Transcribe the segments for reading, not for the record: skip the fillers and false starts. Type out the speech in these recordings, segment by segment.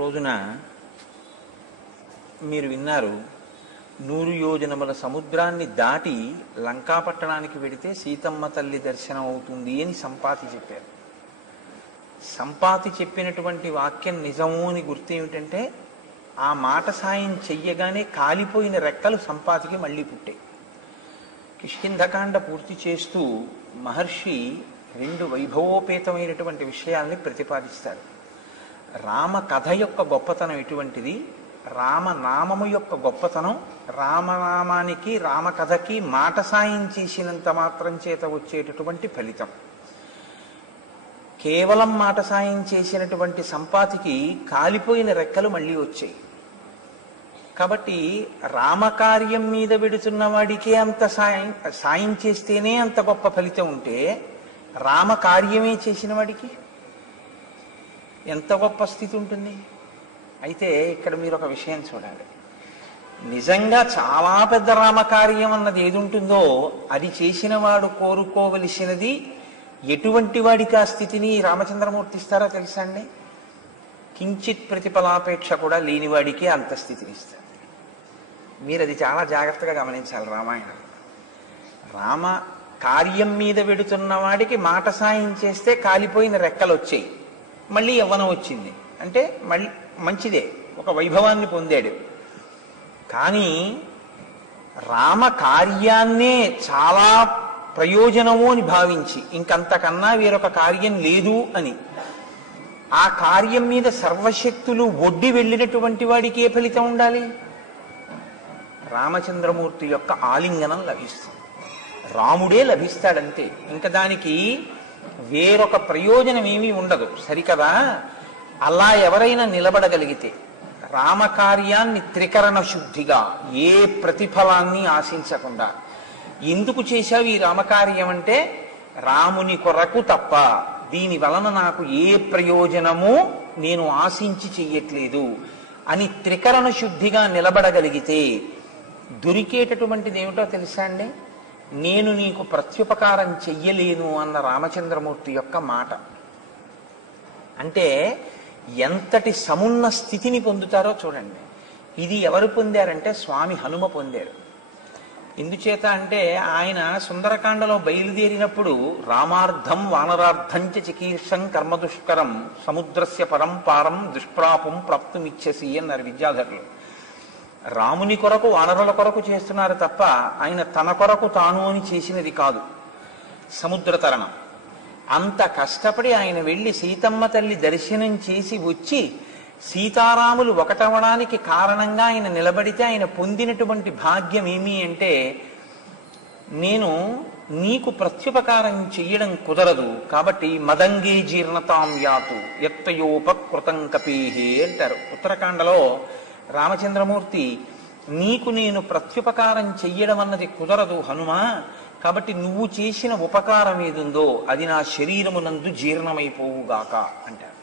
రోజున మీరు విన్నారు, 100 యోజనముల సముద్రాన్ని దాటి లంకాపట్టణానికి వెడితే సీతమ్మ తల్లి దర్శనం అవుతుంది అని సంపాతి చెప్పారు. సంపాతి చెప్పినటువంటి వాక్యం నిజము అని గుర్తు ఏమిటంటే, ఆ మాట సాయం చెయ్యగానే కాలిపోయిన రెక్కలు సంపాతికి మళ్ళీ పుట్టాయి. కిష్కింధకాండ పూర్తి చేస్తూ మహర్షి 2 వైభవోపేతమైనటువంటి విషయాల్ని ప్రతిపాదిస్తారు. రామ కథ యొక్క గొప్పతనం ఎటువంటిది, రామనామము యొక్క గొప్పతనం, రామనామానికి రామకథకి మాట సాయం చేసినంత మాత్రం చేత వచ్చేటటువంటి ఫలితం. కేవలం మాట సాయం చేసినటువంటి సంపాతికి కాలిపోయిన రెక్కలు మళ్ళీ వచ్చాయి. కాబట్టి రామకార్యం మీద వెడుతున్న వాడికే అంత సాయం చేస్తేనే అంత గొప్ప ఫలితం ఉంటే, రామకార్యమే చేసిన వాడికి ఎంత గొప్ప స్థితి ఉంటుంది. అయితే ఇక్కడ మీరు ఒక విషయం చూడాలి. నిజంగా చాలా పెద్ద రామకార్యం అన్నది ఏది ఉంటుందో అది చేసిన వాడు కోరుకోవలసినది ఎటువంటి వాడికి ఆ స్థితిని రామచంద్రమూర్తి ఇస్తారో తెలుసా అండి? కించిత్ ప్రతిఫలాపేక్ష కూడా లేనివాడికి అంత స్థితిని ఇస్తారు. మీరు అది చాలా జాగ్రత్తగా గమనించాలి. రామాయణం రామ కార్యం మీద వెడుతున్న వాడికి మాట సాయం చేస్తే కాలిపోయిన రెక్కలు వచ్చాయి, మళ్ళీ యవ్వనం వచ్చింది అంటే మళ్ళీ మంచిదే, ఒక వైభవాన్ని పొందాడు. కానీ రామ కార్యాన్నే చాలా ప్రయోజనము అని భావించి ఇంకంతకన్నా వేరొక కార్యం లేదు అని ఆ కార్యం మీద సర్వశక్తులు ఒడ్డి వెళ్ళినటువంటి వాడికి ఏ ఫలితం ఉండాలి? రామచంద్రమూర్తి యొక్క ఆలింగనం లభిస్తుంది, రాముడే లభిస్తాడంతే. ఇంకా దానికి వేరొక ప్రయోజనం ఏమీ ఉండదు, సరికదా? అలా ఎవరైనా నిలబడగలిగితే రామకార్యాన్ని త్రికరణ శుద్ధిగా ఏ ప్రతిఫలాన్ని ఆశించకుండా, ఎందుకు చేశావు ఈ రామకార్యం అంటే రాముని కొరకు తప్ప, దీని వలన నాకు ఏ ప్రయోజనము నేను ఆశించి చెయ్యట్లేదు అని త్రికరణ శుద్ధిగా నిలబడగలిగితే దొరికేటటువంటిది ఏమిటో తెలుసా అండి? నేను నీకు ప్రత్యుపకారం చెయ్యలేను అన్న రామచంద్రమూర్తి యొక్క మాట. అంటే ఎంతటి సమున్న స్థితిని పొందుతారో చూడండి. ఇది ఎవరు పొందారంటే స్వామి హనుమ పొందారు. ఎందుచేత అంటే ఆయన సుందరకాండలో బయలుదేరినప్పుడు రామార్థం వానరార్థంచ చికీర్షం కర్మదుష్కరం సముద్రస్య పరంపారం దుష్ప్రాపం ప్రాప్తుమిచ్చసి అన్నారు విద్యాధరులు. రాముని కొరకు వానరుల కొరకు చేస్తున్నారు తప్ప ఆయన తన కొరకు తాను అని చేసినది కాదు సముద్ర తరణం. అంత కష్టపడి ఆయన వెళ్ళి సీతమ్మ తల్లి దర్శనం చేసి వచ్చి సీతారాములు ఒకటవడానికి కారణంగా ఆయన నిలబడితే ఆయన పొందినటువంటి భాగ్యం ఏమి అంటే, నేను నీకు ప్రత్యుపకారం చెయ్యడం కుదరదు కాబట్టి మదంగే జీర్ణతాం యాతు యత్తయోపకృతం కపీహే అంటారు ఉత్తరాఖండలో. రామచంద్రమూర్తి, నీకు నేను ప్రత్యుపకారం చెయ్యడం అన్నది కుదరదు హనుమా, కాబట్టి నువ్వు చేసిన ఉపకారం ఏదుందో అది నా శరీరమునందు జీర్ణమైపోవుగాక అంటారు.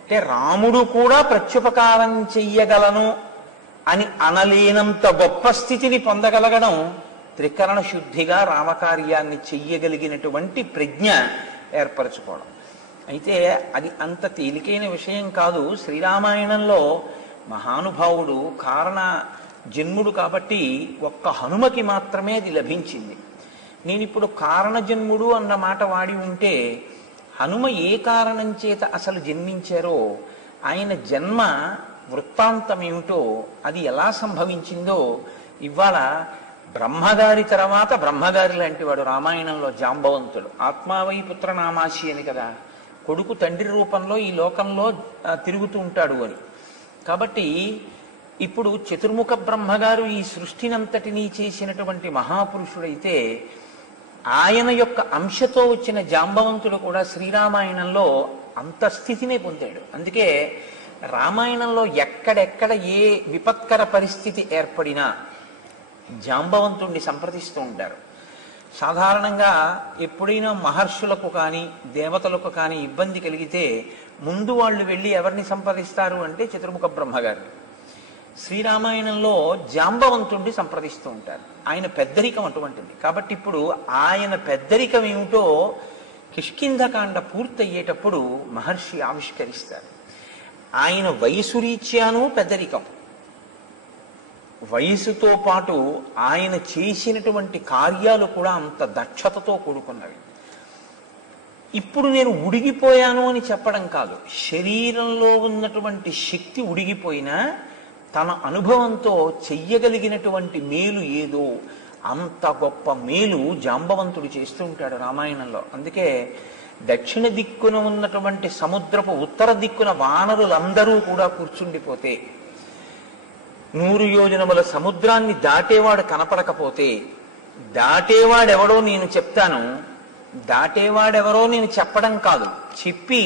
అంటే రాముడు కూడా ప్రత్యుపకారం చెయ్యగలను అని అనలేనంత గొప్ప స్థితిని పొందగలగడం త్రికరణ శుద్ధిగా రామకార్యాన్ని చెయ్యగలిగినటువంటి ప్రజ్ఞ ఏర్పరచుకోవడం. అయితే అది అంత తేలికైన విషయం కాదు. శ్రీరామాయణంలో మహానుభావుడు కారణ జన్ముడు కాబట్టి ఒక్క హనుమకి మాత్రమే అది లభించింది. నేను ఇప్పుడు కారణజన్ముడు అన్న మాట వాడి ఉంటే హనుమ ఏ కారణం చేత అసలు జన్మించారో, ఆయన జన్మ వృత్తాంతం ఏమిటో, అది ఎలా సంభవించిందో ఇవాళ బ్రహ్మగారి తర్వాత బ్రహ్మగారి లాంటి వాడు రామాయణంలో జాంబవంతుడు. ఆత్మావై పుత్రనామాసి అని కదా, కొడుకు తండ్రి రూపంలో ఈ లోకంలో తిరుగుతూ ఉంటాడు అని. కాబట్టి ఇప్పుడు చతుర్ముఖ బ్రహ్మగారు ఈ సృష్టినంతటినీ చేసినటువంటి మహాపురుషుడైతే ఆయన యొక్క అంశతో వచ్చిన జాంబవంతుడు కూడా శ్రీరామాయణంలో అంత స్థితినే పొందాడు. అందుకే రామాయణంలో ఎక్కడెక్కడ ఏ విపత్కర పరిస్థితి ఏర్పడినా జాంబవంతుణ్ణి సంప్రదిస్తూ ఉంటారు. సాధారణంగా ఎప్పుడైనా మహర్షులకు కానీ దేవతలకు కానీ ఇబ్బంది కలిగితే ముందు వాళ్ళు వెళ్ళి ఎవరిని సంప్రదిస్తారు అంటే చతుర్ముఖ బ్రహ్మగారు. శ్రీరామాయణంలో జాంబవంతుణ్ణి సంప్రదిస్తూ ఉంటారు. ఆయన పెద్దరికం అటువంటిది. కాబట్టి ఇప్పుడు ఆయన పెద్దరికం ఏమిటో కిష్కింధకాండ పూర్తయ్యేటప్పుడు మహర్షి ఆవిష్కరిస్తారు. ఆయన వయసు రీత్యాను పెద్దరికం, వయసుతో పాటు ఆయన చేసినటువంటి కార్యాలు కూడా అంత దక్షతతో కూడుకున్నవి. ఇప్పుడు నేను ఉడిగిపోయాను అని చెప్పడం కాదు, శరీరంలో ఉన్నటువంటి శక్తి ఉడిగిపోయినా తన అనుభవంతో చెయ్యగలిగినటువంటి మేలు ఏదో అంత గొప్ప మేలు జాంబవంతుడు చేస్తూ ఉంటాడు రామాయణంలో. అందుకే దక్షిణ దిక్కున ఉన్నటువంటి సముద్రపు ఉత్తర దిక్కున వానరులందరూ కూడా కూర్చుండిపోతే, 100 యోజనముల సముద్రాన్ని దాటేవాడు కనపడకపోతే, దాటేవాడెవడో నేను చెప్తాను, దాటేవాడెవరో నేను చెప్పడం కాదు, చెప్పి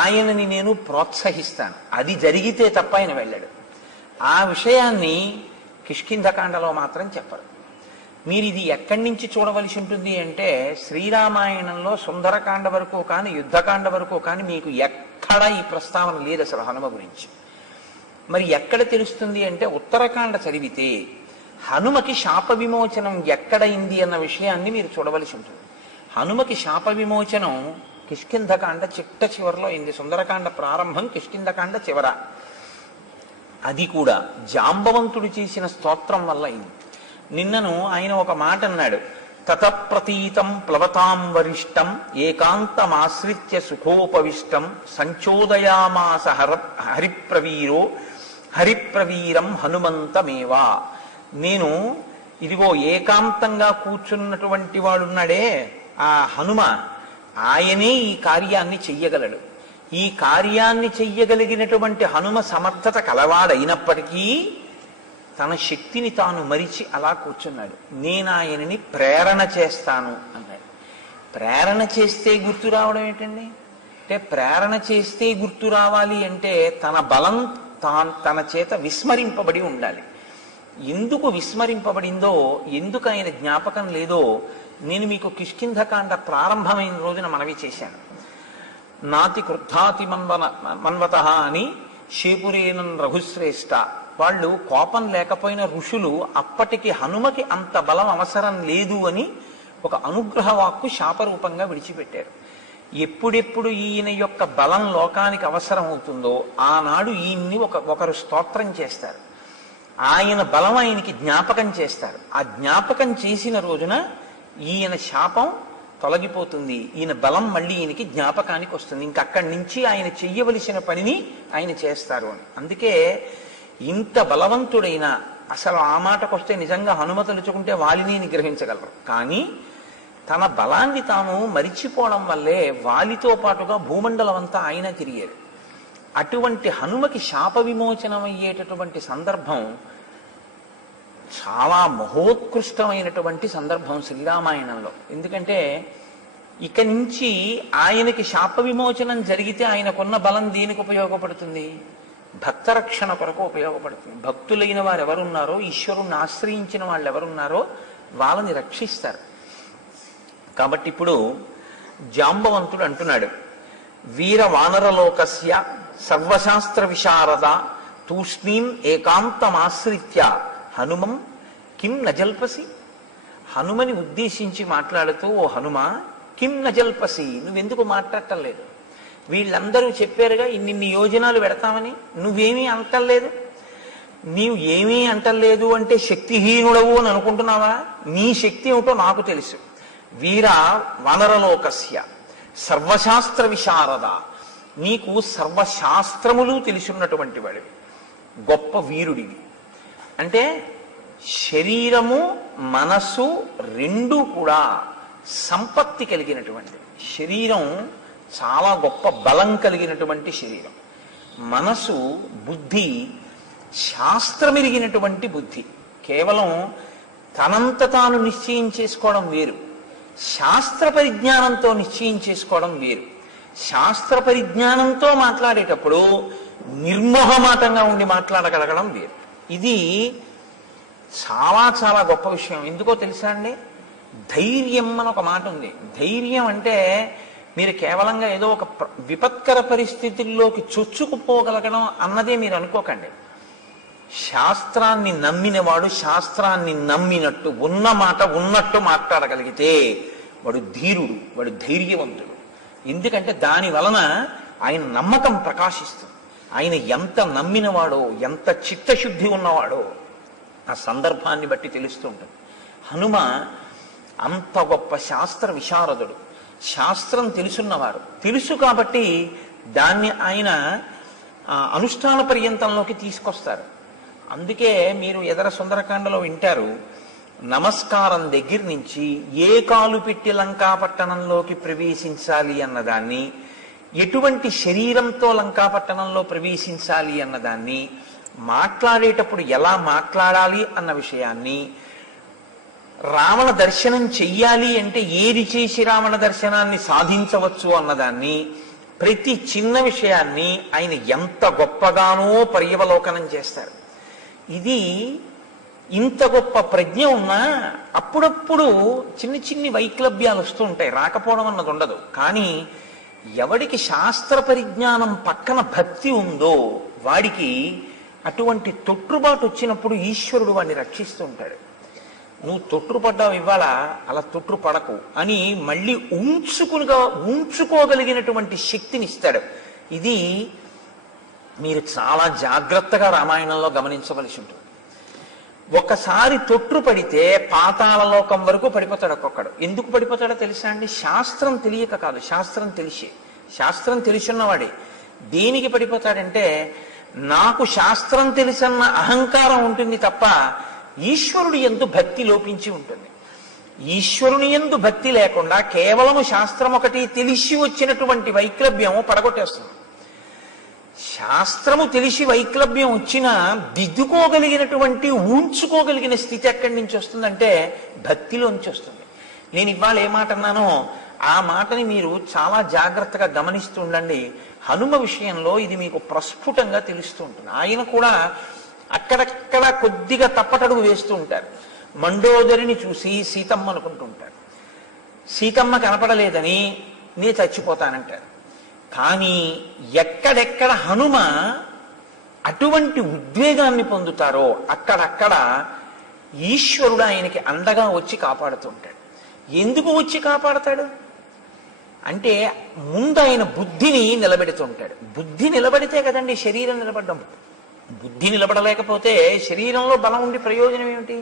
ఆయనని నేను ప్రోత్సహిస్తాను, అది జరిగితే తప్ప ఆయన వెళ్ళాడు. ఆ విషయాన్ని కిష్కింధకాండలో మాత్రం చెప్పరు. మీరు ఇది ఎక్కడి నుంచి చూడవలసి ఉంటుంది అంటే, శ్రీరామాయణంలో సుందరకాండ వరకు కానీ యుద్ధకాండ వరకు కానీ మీకు ఎక్కడ ఈ ప్రస్తావన లేదు అసలు హనుమ గురించి. మరి ఎక్కడ తెలుస్తుంది అంటే, ఉత్తరకాండ చదివితే హనుమకి శాప విమోచనం ఎక్కడైంది అన్న విషయాన్ని మీరు చూడవలసి ఉంటుంది. హనుమకి శాప విమోచనం కిష్కింధకాండ చిట్ట చివరిలో అయింది. సుందరకాండ ప్రారంభం, కిష్కింధకాండ చివర. అది కూడా జాంబవంతుడు చేసిన స్తోత్రం వల్ల అయింది. నిన్నను ఆయన ఒక మాట అన్నాడు, తతప్రతీతం ప్లవతాం వరిష్టం ఏకాంతమాశ్రిత్య సుఖోపవిష్టం సంచోదయామాస హరిప్రవీరం హనుమంతమేవా. నేను ఇదిగో ఏకాంతంగా కూర్చున్నటువంటి వాడున్నాడే ఆ హనుమ, ఆయనే ఈ కార్యాన్ని చెయ్యగలడు. ఈ కార్యాన్ని చెయ్యగలిగినటువంటి హనుమ సమర్థత కలవాడైనప్పటికీ తన శక్తిని తాను మరిచి అలా కూర్చున్నాడు. నేను ఆయనని ప్రేరణ చేస్తాను అన్నాడు. ప్రేరణ చేస్తే గుర్తు రావడం ఏంటండి అంటే, ప్రేరణ చేస్తే గుర్తు రావాలి అంటే తన బలం తన చేత విస్మరింపబడి ఉండాలి. ఎందుకు విస్మరింపబడిందో, ఎందుకు ఆయన జ్ఞాపకం లేదో నేను మీకు కిష్కింధకాండ ప్రారంభమైన రోజున మనవి చేశాను. నాతి క్రుద్ధాతి మన్వత అని శేపురేనన్ రఘుశ్రేష్ఠ, వాళ్ళు కోపం లేకపోయిన ఋషులు అప్పటికి హనుమకి అంత బలం అవసరం లేదు అని ఒక అనుగ్రహ వాక్కు శాపరూపంగా విడిచిపెట్టారు. ఎప్పుడెప్పుడు ఈయన యొక్క బలం లోకానికి అవసరం అవుతుందో ఆనాడు ఈయన్ని ఒకరు స్తోత్రం చేస్తారు, ఆయన బలం ఆయనకి జ్ఞాపకం చేస్తారు. ఆ జ్ఞాపకం చేసిన రోజున ఈయన శాపం తొలగిపోతుంది, ఈయన బలం మళ్ళీ ఈయనకి జ్ఞాపకానికి వస్తుంది. ఇంకక్కడి నుంచి ఆయన చెయ్యవలసిన పనిని ఆయన చేస్తారు అని. అందుకే ఇంత బలవంతుడైన, అసలు ఆ మాటకొస్తే నిజంగా హనుమ తలుచుకుంటే వాలిని నిగ్రహించగలరు, కానీ తన బలాన్ని తాను మరిచిపోవడం వల్లే వాలితో పాటుగా భూమండలం అంతా ఆయన తిరిగారు. అటువంటి హనుమకి శాప విమోచనం అయ్యేటటువంటి సందర్భం చాలా మహోత్కృష్టమైనటువంటి సందర్భం శ్రీరామాయణంలో. ఎందుకంటే ఇక నుంచి ఆయనకి శాప విమోచనం జరిగితే ఆయనకున్న బలం దేనికి ఉపయోగపడుతుంది? భక్తరక్షణ కొరకు ఉపయోగపడుతుంది. భక్తులైన వారు ఎవరున్నారో, ఈశ్వరుణ్ణి ఆశ్రయించిన వాళ్ళు ఎవరున్నారో వాళ్ళని రక్షిస్తారు. కాబట్టి ఇప్పుడు జాంబవంతుడు అంటున్నాడు, వీర వానరలోకస్య సర్వశాస్త్ర విశారద తూష్ణీం ఏకాంతమాశ్రిత్య హనుమం కిం నజల్పసి. హనుమని ఉద్దేశించి మాట్లాడుతూ, ఓ హనుమ కిం నజల్పసి, నువ్వెందుకు మాట్లాడటం లేదు? వీళ్ళందరూ చెప్పారుగా ఇన్ని యోజనాలు పెడతామని, నువ్వేమీ అంటలేదు. నీవు ఏమీ అంటలేదు అంటే శక్తిహీనుడవు అని అనుకుంటున్నావా? నీ శక్తి ఏమిటో నాకు తెలుసు. వీర వానరలోకస్య సర్వశాస్త్ర విశారద, నీకు సర్వశాస్త్రములు తెలిసినటువంటి వాడివి, గొప్ప వీరుడివి. అంటే శరీరము మనస్సు రెండూ కూడా సంపత్తి కలిగినటువంటి శరీరం, చాలా గొప్ప బలం కలిగినటువంటి శరీరం. మనసు బుద్ధి శాస్త్రమెరిగినటువంటి బుద్ధి. కేవలం తనంత తాను నిశ్చయం చేసుకోవడం వేరు, శాస్త్ర పరిజ్ఞానంతో నిశ్చయం చేసుకోవడం వేరు. శాస్త్ర పరిజ్ఞానంతో మాట్లాడేటప్పుడు నిర్మోహమాటంగా ఉండి మాట్లాడగలగడం వేరు. ఇది చాలా చాలా గొప్ప విషయం. ఎందుకో తెలుసా అండి? ధైర్యం అని ఒక మాట ఉంది. ధైర్యం అంటే మీరు కేవలంగా ఏదో ఒక విపత్కర పరిస్థితుల్లోకి చొచ్చుకుపోగలగడం అన్నదే మీరు అనుకోకండి. శాస్త్రాన్ని నమ్మినవాడు శాస్త్రాన్ని నమ్మినట్టు ఉన్న మాట ఉన్నట్టు మాట్లాడగలిగితే వాడు ధీరుడు, వాడు ధైర్యవంతుడు. ఎందుకంటే దాని వలన ఆయన నమ్మకం ప్రకాశిస్తుంది. ఆయన ఎంత నమ్మినవాడో, ఎంత చిత్తశుద్ధి ఉన్నవాడో ఆ సందర్భాన్ని బట్టి తెలుస్తూ ఉంటుంది. హనుమ అంత గొప్ప శాస్త్ర విశారదుడు, శాస్త్రం తెలుసున్నవారు. తెలుసు కాబట్టి దాన్ని ఆయన అనుష్ఠాన పర్యంతంలోకి తీసుకొస్తారు. అందుకే మీరు ఎదర సుందరకాండలో వింటారు, నమస్కారం దగ్గర నుంచి ఏ కాలు పెట్టి లంకాపట్టణంలోకి ప్రవేశించాలి అన్నదాన్ని, ఎటువంటి శరీరంతో లంకాపట్టణంలో ప్రవేశించాలి అన్నదాన్ని, మాట్లాడేటప్పుడు ఎలా మాట్లాడాలి అన్న విషయాన్ని, రావణ దర్శనం చెయ్యాలి అంటే ఏది చేసి రావణ దర్శనాన్ని సాధించవచ్చు అన్నదాన్ని, ప్రతి చిన్న విషయాన్ని ఆయన ఎంత గొప్పగానో పర్యవలోకనం చేస్తారు. ఇది ఇంత గొప్ప ప్రజ్ఞ ఉన్నా అప్పుడప్పుడు చిన్ని చిన్ని వైక్లభ్యాలు వస్తూ ఉంటాయి, రాకపోవడం అన్నది ఉండదు. కానీ ఎవడికి శాస్త్ర పరిజ్ఞానం పక్కన భక్తి ఉందో వాడికి అటువంటి తొట్టుబాటు వచ్చినప్పుడు ఈశ్వరుడు వాడిని రక్షిస్తూ ఉంటాడు. నువ్వు తొట్టుపడ్డావు ఇవాళ, అలా తొట్టు పడకు అని మళ్ళీ ఉంచుకోగలిగినటువంటి శక్తిని ఇస్తాడు. ఇది మీరు చాలా జాగ్రత్తగా రామాయణంలో గమనించవలసి ఉంటుంది. ఒకసారి తొట్టు పడితే పాతాళ లోకం వరకు పడిపోతాడు ఒక్కొక్కడు. ఎందుకు పడిపోతాడో తెలుసా అండి? శాస్త్రం తెలియక కాదు, శాస్త్రం తెలిసి. శాస్త్రం తెలిసిన్నవాడే. దేనికి పడిపోతాడంటే, నాకు శాస్త్రం తెలిసన్న అహంకారం ఉంటుంది తప్ప ఈశ్వరుడి యందు భక్తి లోపించి ఉంటుంది. ఈశ్వరుని యందు భక్తి లేకుండా కేవలము శాస్త్రం ఒకటి తెలిసి వచ్చినటువంటి వైక్లభ్యము పడగొట్టేస్తుంది. శాస్త్రము తెలిసి వైక్లభ్యం వచ్చినా దిద్దుకోగలిగినటువంటి ఉంచుకోగలిగిన స్థితి ఎక్కడి నుంచి వస్తుందంటే భక్తిలోంచి వస్తుంది. నేను ఇవాళ ఏ మాట అన్నానో ఆ మాటని మీరు చాలా జాగ్రత్తగా గమనిస్తూ ఉండండి. హనుమ విషయంలో ఇది మీకు ప్రస్ఫుటంగా తెలుస్తూ ఉంటుంది. ఆయన కూడా అక్కడక్కడ కొద్దిగా తప్పటడుగు వేస్తూ ఉంటారు. మండోదరిని చూసి సీతమ్మ అనుకుంటూ ఉంటారు. సీతమ్మ కనపడలేదని నే చచ్చిపోతానంటారు. కానీ ఎక్కడెక్కడ హనుమ అటువంటి ఉద్వేగాన్ని పొందుతారో అక్కడక్కడ ఈశ్వరుడు ఆయనకి అండగా వచ్చి కాపాడుతుంటాడు. ఎందుకు వచ్చి కాపాడతాడు అంటే ముందు ఆయన బుద్ధిని నిలబెడుతుంటాడు. బుద్ధి నిలబడితే కదండి శరీరం నిలబడ్డం. బుద్ధి నిలబడలేకపోతే శరీరంలో బలం ఉండి ప్రయోజనం ఏమిటి?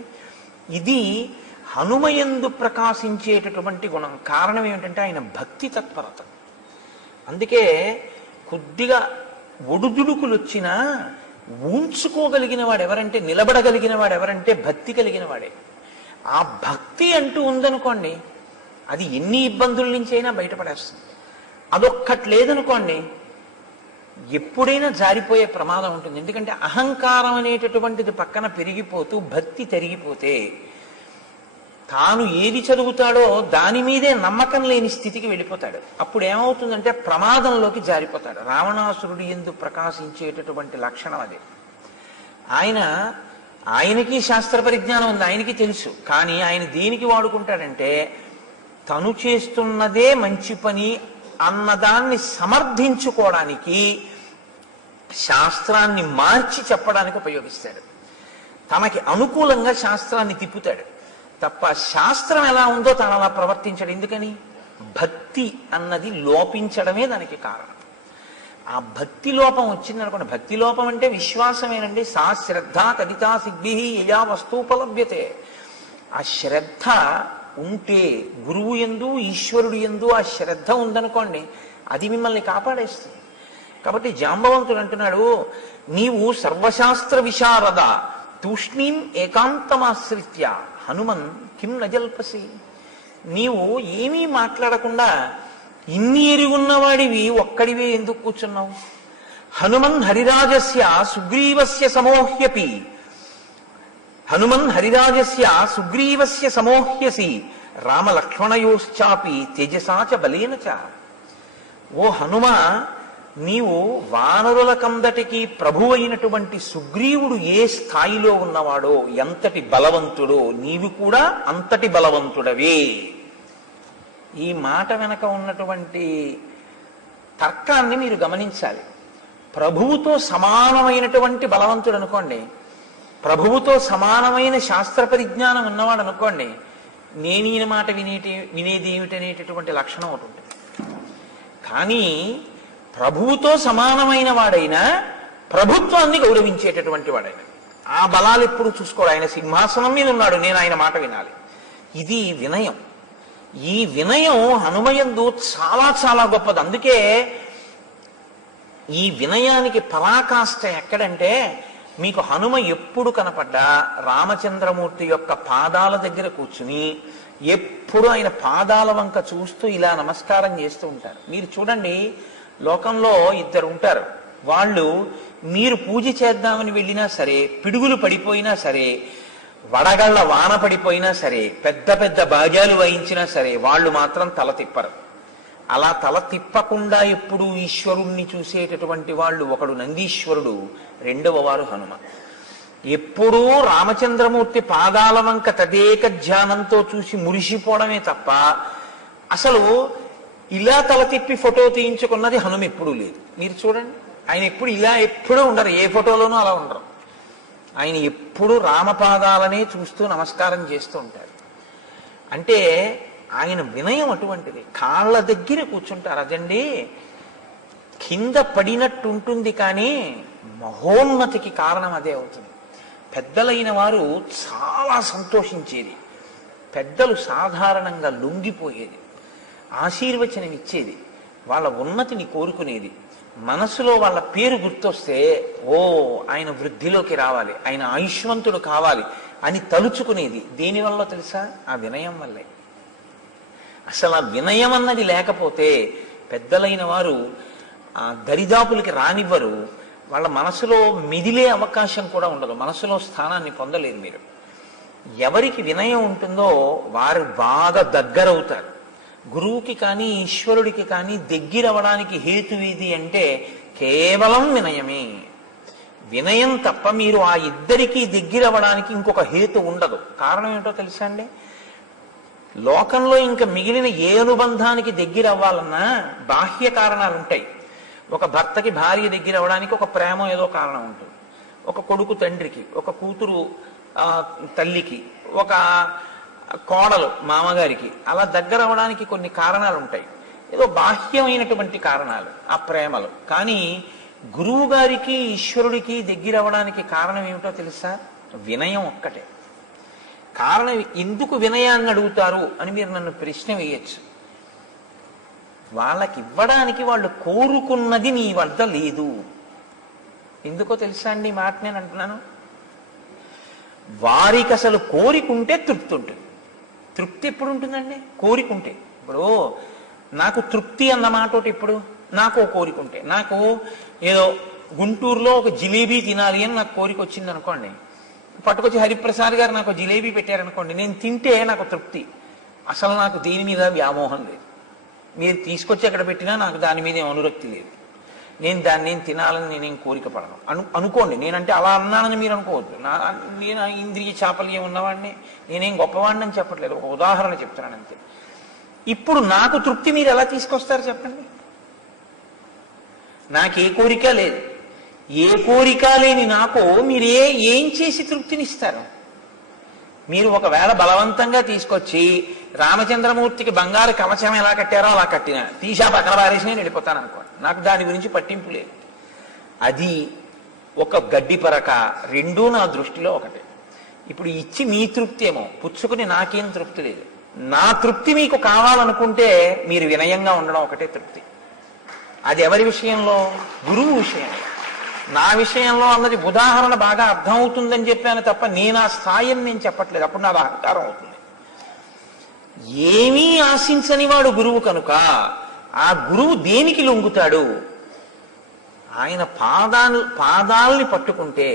ఇది హనుమయందు ప్రకాశించేటటువంటి గుణం. కారణం ఏమిటంటే ఆయన భక్తి తత్పరత. అందుకే కొద్దిగా ఒడుదుడుకులు వచ్చినా ఉంచుకోగలిగిన వాడు ఎవరంటే, నిలబడగలిగిన వాడు ఎవరంటే భక్తి కలిగిన వాడే. ఆ భక్తి అంటూ ఉందనుకోండి, అది ఎన్ని ఇబ్బందుల నుంచి అయినా బయటపడేస్తుంది. అదొక్కటి లేదనుకోండి, ఎప్పుడైనా జారిపోయే ప్రమాదం ఉంటుంది. ఎందుకంటే అహంకారం అనేటటువంటిది పక్కన పెరిగిపోతూ భక్తి తరిగిపోతే తాను ఏది చదువుతాడో దాని మీదే నమ్మకం లేని స్థితికి వెళ్ళిపోతాడు. అప్పుడు ఏమవుతుందంటే ప్రమాదంలోకి జారిపోతాడు. రావణాసురుడి యందు ప్రకాశించేటటువంటి లక్షణం అది. ఆయనకి శాస్త్ర పరిజ్ఞానం ఉంది, ఆయనకి తెలుసు. కానీ ఆయన దేనికి వాడుకుంటాడంటే తను చేస్తున్నదే మంచి పని అన్నదాన్ని సమర్థించుకోవడానికి, శాస్త్రాన్ని మార్చి చెప్పడానికి ఉపయోగిస్తాడు. తనకి అనుకూలంగా శాస్త్రాన్ని తిప్పుతాడు తప్ప శాస్త్రం ఎలా ఉందో తాను అలా ప్రవర్తించాడు. ఎందుకని? భక్తి అన్నది లోపించడమే దానికి కారణం. ఆ భక్తి లోపం వచ్చిందనుకోండి, భక్తి లోపం అంటే విశ్వాసమేనండి. సా శ్రద్ధ కదితా సిద్భి యయా వస్తూపలభ్యతే. ఆ శ్రద్ధ ఉంటే గురువు యందు ఈశ్వరుడు యందు ఆ శ్రద్ధ ఉందనుకోండి, అది మిమ్మల్ని కాపాడేస్తుంది. కాబట్టి జాంబవంతుడు అంటున్నాడు, నీవు సర్వశాస్త్ర విశారద తూష్ణీం ఏకాంతమాశ్రిత్య హనుమన్ కిం నజల్పసి. నీవు ఏమీ మాట్లాడకుండా ఇన్ని ఎరుగున్నవాడివి ఒక్కడివే ఎందుకు కూర్చున్నావు? హనుమన్ హరిరాజస్య సుగ్రీవస్య సమోహ్యపి హనుమన్ హరిరాజస్య సుగ్రీవస్య సమోహ్యసి రామలక్ష్మణయోశ్చాపి తేజసాచ బలేన చ. ఓ హనుమ, నీవు వానరుల కందటికి ప్రభు అయినటువంటి సుగ్రీవుడు ఏ స్థాయిలో ఉన్నవాడో, ఎంతటి బలవంతుడో, నీవు కూడా అంతటి బలవంతుడవే. ఈ మాట వెనక ఉన్నటువంటి తర్కాన్ని మీరు గమనించాలి. ప్రభువుతో సమానమైనటువంటి బలవంతుడు అనుకోండి, ప్రభువుతో సమానమైన శాస్త్ర పరిజ్ఞానం ఉన్నవాడు అనుకోండి, నేనీన మాట వినేది ఏమిటనేటటువంటి లక్షణం ఒకటి ఉంటుంది. కానీ ప్రభువుతో సమానమైన వాడైనా ప్రభుత్వాన్ని గౌరవించేటటువంటి వాడు ఆయన. ఆ బలాలు ఎప్పుడు చూసుకోడు. ఆయన సింహాసనం మీద ఉన్నాడు, నేను ఆయన మాట వినాలి. ఇది వినయం. ఈ వినయం హనుమయందు చాలా చాలా గొప్పది. అందుకే ఈ వినయానికి పరాకాష్ట ఎక్కడంటే, మీకు హనుమ ఎప్పుడు కనపడ్డా రామచంద్రమూర్తి యొక్క పాదాల దగ్గర కూర్చుని ఎప్పుడు ఆయన పాదాల వంక చూస్తూ ఇలా నమస్కారం చేస్తూ ఉంటారు. మీరు చూడండి, లోకంలో ఇద్దరు ఉంటారు. వాళ్ళు మీరు పూజ చేద్దామని వెళ్ళినా సరే, పిడుగులు పడిపోయినా సరే, వడగళ్ల వాన పడిపోయినా సరే, పెద్ద పెద్ద బాజాలు వాయించినా సరే, వాళ్ళు మాత్రం తల తిప్పరు. అలా తల తిప్పకుండా ఎప్పుడు ఈశ్వరుణ్ణి చూసేటటువంటి వాళ్ళు ఒకడు నందీశ్వరుడు, రెండవ వారు హనుమ. ఎప్పుడూ రామచంద్రమూర్తి పాదాల వంక తదేక ధ్యానంతో చూసి మురిసిపోవడమే తప్ప అసలు ఇలా తల తిప్పి ఫోటో తీయించుకున్నది హనుమ ఎప్పుడూ లేదు. మీరు చూడండి, ఆయన ఎప్పుడు ఇలా ఎప్పుడూ ఉండరు, ఏ ఫోటోలోనూ అలా ఉండరు. ఆయన ఎప్పుడు రామపాదాలనే చూస్తూ నమస్కారం చేస్తూ ఉంటారు. అంటే ఆయన వినయం అటువంటిది. కాళ్ళ దగ్గర కూర్చుంటారు. అదండి కింద పడినట్టు ఉంటుంది, కానీ మహోన్నతికి కారణం అదే అవుతుంది. పెద్దలైన వారు చాలా సంతోషించేది, పెద్దలు సాధారణంగా లొంగిపోయేది, ఆశీర్వచనం ఇచ్చేది, వాళ్ళ ఉన్నతిని కోరుకునేది. మనసులో వాళ్ళ పేరు గుర్తొస్తే ఓ ఆయన వృద్ధిలోకి రావాలి, ఆయన ఆయుష్మంతుడు కావాలి అని తలుచుకునేది. దేనివల్ల తెలుసా? ఆ వినయం వల్లే. అసలు ఆ వినయం అన్నది లేకపోతే పెద్దలైన వారు ఆ దరిదాపులకి రానివ్వరు. వాళ్ళ మనసులో మిదిలే అవకాశం కూడా ఉండదు, మనసులో స్థానాన్ని పొందలేరు. మీరు ఎవరికి వినయం ఉంటుందో వారు బాగా దగ్గరవుతారు. గురువుకి కానీ ఈశ్వరుడికి కానీ దగ్గరవడానికి హేతు ఏది అంటే కేవలం వినయమే. వినయం తప్ప మీరు ఆ ఇద్దరికీ దగ్గరవడానికి ఇంకొక హేతు ఉండదు. కారణం ఏంటో తెలుసా అండి? లోకంలో ఇంకా మిగిలిన ఏ అనుబంధానికి దగ్గర అవ్వాలన్నా బాహ్య కారణాలు ఉంటాయి. ఒక భర్తకి భార్య దగ్గర అవ్వడానికి ఒక ప్రేమ ఏదో కారణం ఉంటుంది, ఒక కొడుకు తండ్రికి, ఒక కూతురు తల్లికి, ఒక కోడలు మామగారికి, అలా దగ్గర అవ్వడానికి కొన్ని కారణాలు ఉంటాయి, ఏదో బాహ్యమైనటువంటి కారణాలు ఆ ప్రేమలు. కానీ గురువు గారికి ఈశ్వరుడికి దగ్గర అవ్వడానికి కారణం ఏమిటో తెలుసా? వినయం ఒక్కటే కారణం. ఎందుకు వినయాన్ని అడుగుతారు అని మీరు నన్ను ప్రశ్న వేయచ్చు. వాళ్ళకి ఇవ్వడానికి వాళ్ళు కోరుకున్నది నీ వద్ద లేదు. ఎందుకో తెలుసా అండి ఈ మాట నేను అంటున్నాను? వారికి అసలు కోరికుంటే తృప్తి ఉంటుంది. తృప్తి ఎప్పుడు ఉంటుందండి? కోరికుంటే. ఇప్పుడు నాకు తృప్తి అన్న మాట ఒకటి. ఇప్పుడు నాకు కోరికుంటే, నాకు ఏదో గుంటూరులో ఒక జిలేబీ తినాలి అని నాకు కోరిక వచ్చింది అనుకోండి, పట్టుకొచ్చి హరిప్రసాద్ గారు నాకు జిలేబీ పెట్టారనుకోండి, నేను తింటే నాకు తృప్తి. అసలు నాకు దీని మీద వ్యామోహం లేదు. మీరు తీసుకొచ్చి ఎక్కడ పెట్టినా నాకు దాని మీద ఏం అనురక్తి లేదు. నేను దాన్ని తినాలని నేనేం కోరిక పడను అనుకోండి. నేనంటే అలా అన్నానని మీరు అనుకోవద్దు. నేను ఇంద్రియ చాపల్యం ఉన్నవాడిని, నేనేం గొప్పవాడిని అని చెప్పట్లేదు, ఒక ఉదాహరణ చెప్తున్నాను అంతే. ఇప్పుడు నాకు తృప్తి మీరు ఎలా తీసుకొస్తారు చెప్పండి? నాకే కోరిక లేదు. ఏ కోరిక లేని నాకు మీరు ఏం చేసి తృప్తినిస్తారు? మీరు ఒకవేళ బలవంతంగా తీసుకొచ్చి రామచంద్రమూర్తికి బంగారు కవచం ఎలా కట్టారో అలా కట్టినా తీసా పక్కన పారేసి నేను వెళ్ళిపోతాను అనుకోండి, నాకు దాని గురించి పట్టింపు లేదు. అది ఒక గడ్డి పరక, రెండూ నా దృష్టిలో ఒకటే. ఇప్పుడు ఇచ్చి మీ తృప్తి ఏమో, పుచ్చుకుని నాకేం తృప్తి లేదు. నా తృప్తి మీకు కావాలనుకుంటే మీరు వినయంగా ఉండడం ఒకటే తృప్తి. అది ఎవరి విషయంలో? గురువు విషయంలో. నా విషయంలో అన్నది ఉదాహరణ బాగా అర్థమవుతుందని చెప్పాను తప్ప నేను ఆ స్థాయిని నేను చెప్పట్లేదు. అప్పుడు నాకు అహంకారం అవుతుంది. ఏమీ ఆశించని వాడు గురువు కనుక ఆ గురువు దేనికి లొంగుతాడు? ఆయన పాదాలని పట్టుకుంటే,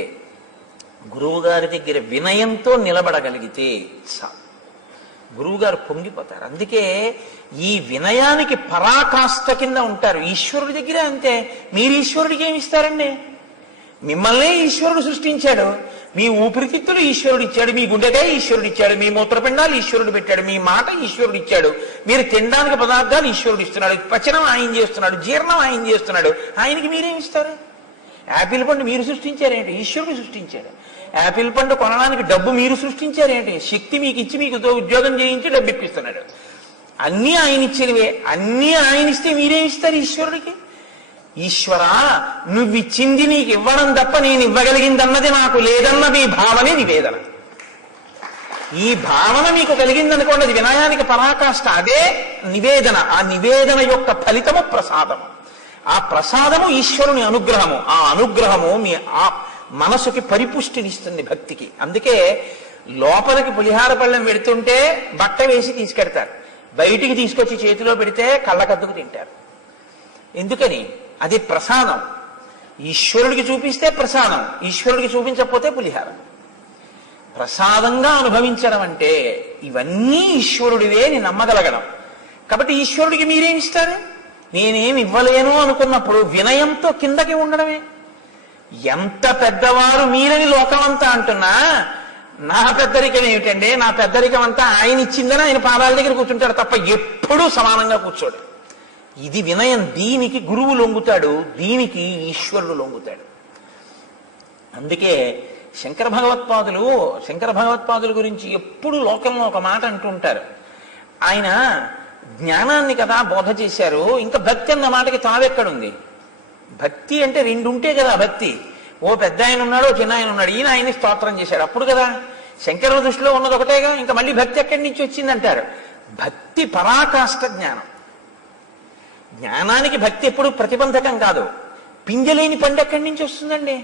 గురువు గారి దగ్గర వినయంతో నిలబడగలిగితే గురువుగారు పొంగిపోతారు. అందుకే ఈ వినయానికి పరాకాష్ట కింద ఉంటారు. ఈశ్వరుడి దగ్గర అంతే. మీరు ఈశ్వరుడికి ఏమి ఇస్తారండి? మిమ్మల్నే ఈశ్వరుడు సృష్టించాడు. మీ ఊపిరితిత్తులు ఈశ్వరుడు ఇచ్చాడు, మీ గుండెకాయ ఈశ్వరుడు ఇచ్చాడు, మీ మూత్రపిండాలు ఈశ్వరుడు పెట్టాడు, మీ మాట ఈశ్వరుడు ఇచ్చాడు, మీరు తినడానికి పదార్థాలు ఈశ్వరుడు ఇస్తున్నాడు, పచనం ఆయన చేస్తున్నాడు, జీర్ణం ఆయన చేస్తున్నాడు. ఆయనకి మీరేమి ఇస్తారు? యాపిల్ పండు మీరు సృష్టించారేంటి? ఈశ్వరుడు సృష్టించాడు. యాపిల్ పండు కొనడానికి డబ్బు మీరు సృష్టించారేంటి? శక్తి మీకు ఇచ్చి మీకు ఉద్యోగం చేయించి డబ్బు ఇప్పిస్తున్నాడు. అన్నీ ఆయన ఇచ్చినవే. అన్నీ ఆయన ఇస్తే మీరేమిస్తారు ఈశ్వరుడికి? ఈశ్వరా నువ్విచ్చింది నీకు ఇవ్వడం తప్ప నేను ఇవ్వగలిగిందన్నది నాకు లేదన్నది ఈ భావనే నివేదన. ఈ భావన మీకు కలిగిందనుకోండి, అది వినయానికి పరాకాష్ట, అదే నివేదన. ఆ నివేదన యొక్క ఫలితము ప్రసాదము. ఆ ప్రసాదము ఈశ్వరుని అనుగ్రహము. ఆ అనుగ్రహము మీ ఆ మనసుకి పరిపుష్టినిస్తుంది భక్తికి. అందుకే లోపలికి పులిహార పళ్ళెం పెడుతుంటే బట్ట వేసి తీసుకెడతారు, బయటికి తీసుకొచ్చి చేతిలో పెడితే కళ్ళకద్దుకు తింటారు. ఎందుకని? అది ప్రసాదం. ఈశ్వరుడికి చూపిస్తే ప్రసాదం, ఈశ్వరుడికి చూపించకపోతే పులిహారం. ప్రసాదంగా అనుభవించడం అంటే ఇవన్నీ ఈశ్వరుడివే అని నమ్మగలగడం. కాబట్టి ఈశ్వరుడికి మీరేమిస్తారు? నేనేమి ఇవ్వలేను అనుకున్నప్పుడు వినయంతో కిందకి ఉండడమే. ఎంత పెద్దవారు మీరని లోకమంతా అంటున్నా, నా పెద్దరికం ఏమిటండి, నా పెద్దరికం అంతా ఆయన ఇచ్చిందని ఆయన పాదాల దగ్గర కూర్చుంటాడు తప్ప ఎప్పుడూ సమానంగా కూర్చోడు. ఇది వినయం. దీనికి గురువు లొంగుతాడు, దీనికి ఈశ్వరుడు లొంగుతాడు. అందుకే శంకర భగవత్పాదుల గురించి ఎప్పుడు లోకంలో ఒక మాట అంటుంటారు. ఆయన జ్ఞానాన్ని కదా బోధ చేశారు, ఇంకా భక్తి అన్న మాటకి తావెక్కడుంది? భక్తి అంటే రెండు ఉంటే కదా భక్తి. ఓ పెద్ద ఆయన ఉన్నాడు, చిన్న ఆయన ఉన్నాడు, ఈయన ఆయన్ని స్తోత్రం చేశాడు అప్పుడు కదా. శంకరుల దృష్టిలో ఉన్నది ఒకటేగా, ఇంకా మళ్ళీ భక్తి ఎక్కడి నుంచి వచ్చిందంటారు. భక్తి పరాకాష్ట జ్ఞానం. జ్ఞానానికి భక్తి ఎప్పుడు ప్రతిబంధకం కాదు. పింజలేని పండు ఎక్కడి నుంచి వస్తుందండి?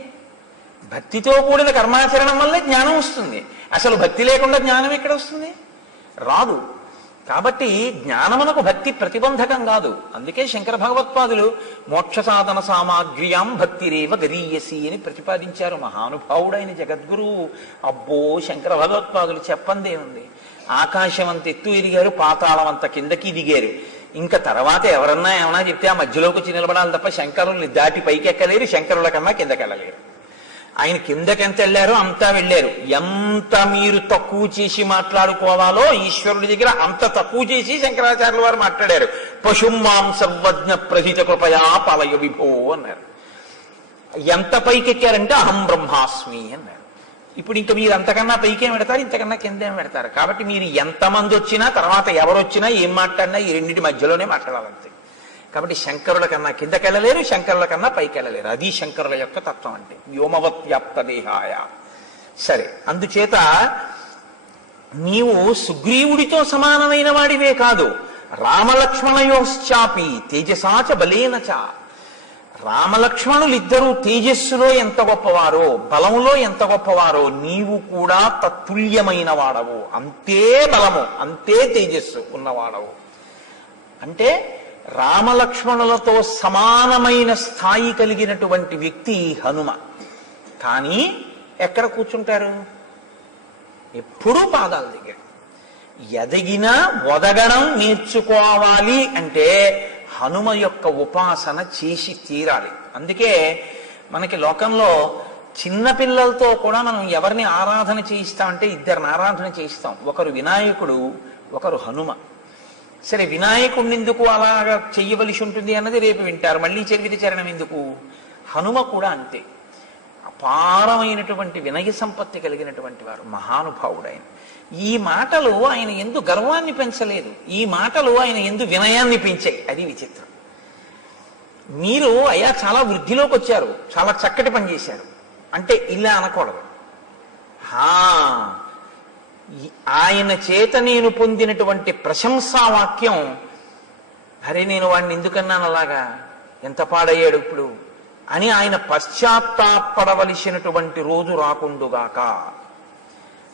భక్తితో కూడిన కర్మాచరణం వల్లే జ్ఞానం వస్తుంది. అసలు భక్తి లేకుండా జ్ఞానం ఎక్కడ వస్తుంది? రాదు. కాబట్టి జ్ఞానమునకు భక్తి ప్రతిబంధకం కాదు. అందుకే శంకర భగవత్పాదులు మోక్ష సాధన సామాగ్ర్యాం భక్తిరేవ గరీయసి అని ప్రతిపాదించారు. మహానుభావుడైన జగద్గురువు. అబ్బో, శంకర భగవత్పాదులు చెప్పందే ఉంది. ఆకాశం అంత ఎత్తు ఎదిగారు, పాతాళం అంత కిందకి దిగారు. ఇంకా తర్వాత ఎవరన్నా ఏమన్నా చెప్తే ఆ మధ్యలోకి వచ్చి నిలబడాలి తప్ప శంకరుల్ని దాటి పైకి ఎక్కలేరు, శంకరుల కన్నా కిందకి వెళ్ళలేరు. ఆయన కిందకెంత వెళ్ళారో అంతా వెళ్ళారు. ఎంత మీరు తక్కువ చేసి మాట్లాడుకోవాలో ఈశ్వరుడి దగ్గర అంత తక్కువ చేసి శంకరాచార్యుల వారు మాట్లాడారు. పశుమాం సర్వజ్ఞ ప్రహిత కృపయా పాలయ విభో అన్నారు. ఎంత పైకెక్కారంటే అహం బ్రహ్మాస్మి అన్నారు. ఇప్పుడు ఇంకా మీరు అంతకన్నా పైకేం పెడతారు, ఇంతకన్నా కిందేం పెడతారు. కాబట్టి మీరు ఎంతమంది వచ్చినా, తర్వాత ఎవరు వచ్చినా, ఏం మాట్లాడినా ఈ రెండింటి మధ్యలోనే మాట్లాడాలంతే. కాబట్టి శంకరుల కన్నా కిందకెళ్ళలేరు, శంకరుల కన్నా పైకెళ్ళలేరు. అది శంకరుల యొక్క తత్వం అంటే. వ్యోమవత్ వ్యాప్త దేహాయ. సరే, అందుచేత నీవు సుగ్రీవుడితో సమానమైన వాడివే కాదు, రామలక్ష్మణయోశ్చాపి తేజసాచ బలేనచ. రామలక్ష్మణులిద్దరూ తేజస్సులో ఎంత గొప్పవారో, బలములో ఎంత గొప్పవారో, నీవు కూడా తత్తుల్యమైన వాడవు. అంతే బలము, అంతే తేజస్సు ఉన్నవాడవు. అంటే రామలక్ష్మణులతో సమానమైన స్థాయి కలిగినటువంటి వ్యక్తి హనుమ. కానీ ఎక్కడ కూర్చుంటారు? ఎప్పుడూ పాదాల దగ్గర. ఎదగినా ఒదగడం నేర్చుకోవాలి అంటే హనుమ యొక్క ఉపాసన చేసి తీరాలి. అందుకే మనకి లోకంలో చిన్నపిల్లలతో కూడా మనం ఎవరిని ఆరాధన చేయిస్తామంటే ఇద్దరిని ఆరాధన చేయిస్తాం. ఒకరు వినాయకుడు, ఒకరు హనుమ. సరే, వినాయకుడిని ఎందుకు అలాగా చెయ్యవలసి ఉంటుంది అన్నది రేపు వింటారు. మళ్ళీ చరివిత చరణం ఎందుకు? హనుమ కూడా అంతే. అపారమైనటువంటి వినయ సంపత్తి కలిగినటువంటి వారు, మహానుభావుడైన. ఈ మాటలు ఆయన ఎందు గర్వాన్ని పెంచలేదు, ఈ మాటలు ఆయన ఎందు వినయాన్ని పెంచాయి. అది విచిత్రం. మీరు అయ్యా చాలా వృద్ధిలోకి వచ్చారు, చాలా చక్కటి పని చేశారు అంటే ఇలా అనకూడదు. ఆయన చేత నేను పొందినటువంటి ప్రశంసావాక్యం, అరే నేను వాడిని ఎందుకన్నాను అలాగా, ఎంత పాడయ్యాడు ఇప్పుడు అని ఆయన పశ్చాత్తాపడవలసినటువంటి రోజు రాకుండుగాక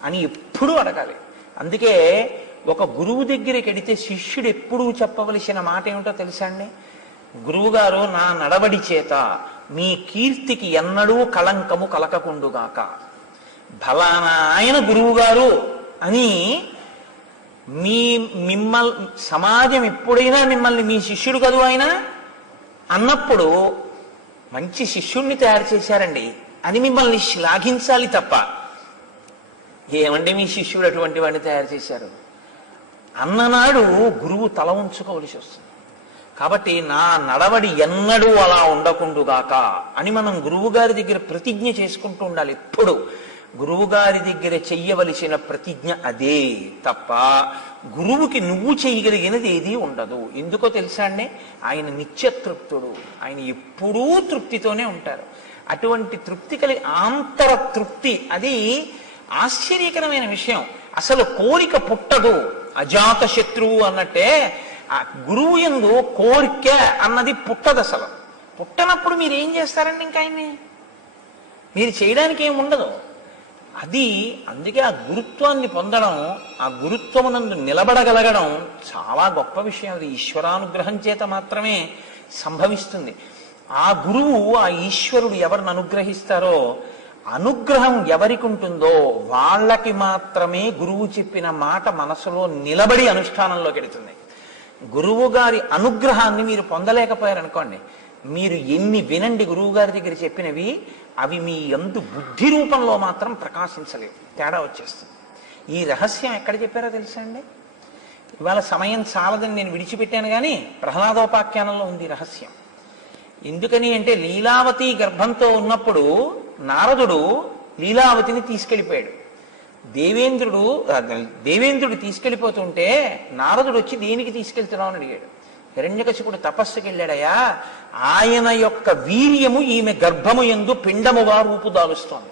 అని ఎప్పుడూ అడగాలి. అందుకే ఒక గురువు దగ్గరికి వెడితే శిష్యుడు ఎప్పుడూ చెప్పవలసిన మాట ఏమిటో తెలుసా అండి? గురువుగారు, నా నడవడి చేత మీ కీర్తికి ఎన్నడూ కళంకము కలకకుండుగాక. ఫలానా ఆయన గురువుగారు అని సమాజం ఎప్పుడైనా మిమ్మల్ని మీ శిష్యుడు కదూ ఆయన అన్నప్పుడు మంచి శిష్యుణ్ణి తయారు చేశారండి అని మిమ్మల్ని శ్లాఘించాలి తప్ప, ఏమండి మీ శిష్యుడు అటువంటి వాడిని తయారు చేశారు అన్ననాడు గురువు తల ఉంచుకోవలసి వస్తుంది. కాబట్టి నా నడవడి ఎన్నడూ అలా ఉండకుండుగాక అని మనం గురువు గారి దగ్గర ప్రతిజ్ఞ చేసుకుంటూ ఉండాలి. ఎప్పుడు గురువు గారి దగ్గర చెయ్యవలసిన ప్రతిజ్ఞ అదే తప్ప గురువుకి నువ్వు చేయగలిగినది ఏదీ ఉండదు. ఎందుకో తెలుసా అండి, ఆయన నిత్యతృప్తుడు, ఆయన ఎప్పుడూ తృప్తితోనే ఉంటారు. అటువంటి తృప్తి కలిగి ఆంతర తృప్తి, అది ఆశ్చర్యకరమైన విషయం. అసలు కోరిక పుట్టదు, అజాత శత్రువు అన్నట్టే ఆ గురువు యందు కోరిక అన్నది పుట్టదు. అసలు పుట్టనప్పుడు మీరు ఏం చేస్తారండి? ఇంకా ఆయన్ని మీరు చేయడానికి ఏమి ఉండదు. అది అందుకే ఆ గురుత్వాన్ని పొందడం, ఆ గురుత్వమునందు నిలబడగలగడం చాలా గొప్ప విషయం. అది ఈశ్వరానుగ్రహం చేత మాత్రమే సంభవిస్తుంది. ఆ గురువు, ఆ ఈశ్వరుడు ఎవరిని అనుగ్రహిస్తారో, అనుగ్రహం ఎవరికి ఉంటుందో వాళ్ళకి మాత్రమే గురువు చెప్పిన మాట మనసులో నిలబడి అనుష్ఠానంలోకి వెళుతుంది. గురువు గారి అనుగ్రహాన్ని మీరు పొందలేకపోయారనుకోండి, మీరు ఎన్ని వినండి గురువు గారి దగ్గర చెప్పినవి, అవి మీ యందు బుద్ధి రూపంలో మాత్రం ప్రకాశించలేవు, తేడా వచ్చేస్తుంది. ఈ రహస్యం ఎక్కడ చెప్పారో తెలుసా అండి? ఇవాళ సమయం చాలదని నేను విడిచిపెట్టాను, కానీ ప్రహ్లాదోపాఖ్యానంలో ఉంది రహస్యం. ఎందుకని అంటే, లీలావతి గర్భంతో ఉన్నప్పుడు నారదుడు లీలావతిని తీసుకెళ్ళిపోయాడు. దేవేంద్రుడు తీసుకెళ్ళిపోతుంటే నారదుడు వచ్చి దేనికి తీసుకెళ్తున్నావు అని అడిగాడు. హిరణ్యకశిపుడు తపస్సుకి వెళ్ళాడయా, ఆయన యొక్క వీర్యము ఈమె గర్భము యందు పిండముగా రూపుదాలుస్తోంది,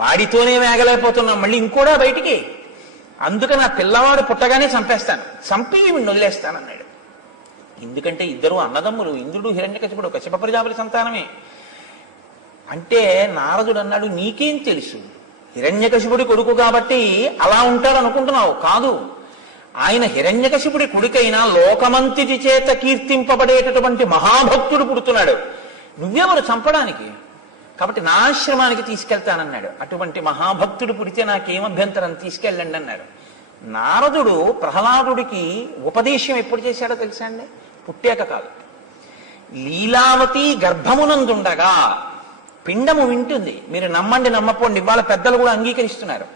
వాడితోనే వేగలేకపోతున్నాం, మళ్ళీ ఇంకోడా బయటికి, అందుకని ఆ పిల్లవాడు పుట్టగానే చంపేస్తాను, చంపి ఈవిని వదిలేస్తానన్నాడు. ఎందుకంటే ఇద్దరు అన్నదమ్ములు, ఇంద్రుడు హిరణ్యకశిపుడు కశ్యప ప్రజాపతి సంతానమే. అంటే నారదుడు అన్నాడు, నీకేం తెలుసు, హిరణ్యకశిపుడి కొడుకు కాబట్టి అలా ఉంటాడు అనుకుంటున్నావు, కాదు, ఆయన హిరణ్యకశిపుడి కొడుకైనా లోకమంతిటి చేత కీర్తింపబడేటటువంటి మహాభక్తుడు పుడుతున్నాడు, నువ్వెవరు చంపడానికి, కాబట్టి నా ఆశ్రమానికి తీసుకెళ్తానన్నాడు. అటువంటి మహాభక్తుడు పుడితే నాకేం అభ్యంతరం, తీసుకెళ్ళండి అన్నాడు. నారదుడు ప్రహ్లాదుడికి ఉపదేశం ఎప్పుడు చేశాడో తెలుసా అండి? పుట్టాక కాదు. లీలావతి గర్భమునందుండగా పిండము వింటుంది. మీరు నమ్మండి నమ్మపోండి, ఇవాళ పెద్దలు కూడా అంగీకరిస్తున్నారు.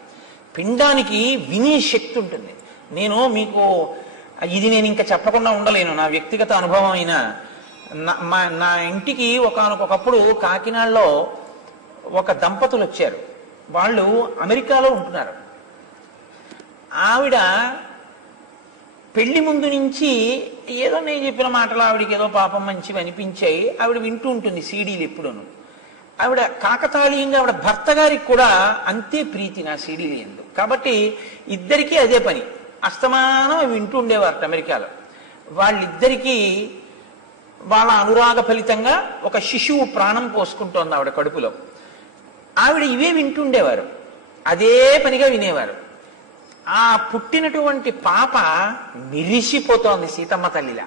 పిండానికి వినే శక్తి ఉంటుంది. నేను మీకు ఇది నేను ఇంకా చెప్పకుండా ఉండలేను, నా వ్యక్తిగత అనుభవం అయినా. నా ఇంటికి ఒకనొకప్పుడు కాకినాడలో ఒక దంపతులు వచ్చారు. వాళ్ళు అమెరికాలో ఉంటున్నారు. ఆవిడ పెళ్లి ముందు నుంచి ఏదో నేను చెప్పిన మాటలు ఆవిడకి ఏదో పాపం మంచివి అనిపించాయి. ఆవిడ వింటూ ఉంటుంది సీడీలు ఎప్పుడూను. ఆవిడ కాకతాళీయంగా ఆవిడ భర్త గారికి కూడా అంతే ప్రీతి నా సీడీలు ఎందు. కాబట్టి ఇద్దరికీ అదే పని, అస్తమానం వింటూ ఉండేవారట అమెరికాలో. వాళ్ళిద్దరికీ వాళ్ళ అనురాగ ఫలితంగా ఒక శిశువు ప్రాణం పోసుకుంటోంది ఆవిడ కడుపులో. ఆవిడ ఇవే వింటుండేవారు, అదే పనిగా వినేవారు. ఆ పుట్టినటువంటి పాప మిరిసిపోతోంది సీతమ్మ తల్లిలా.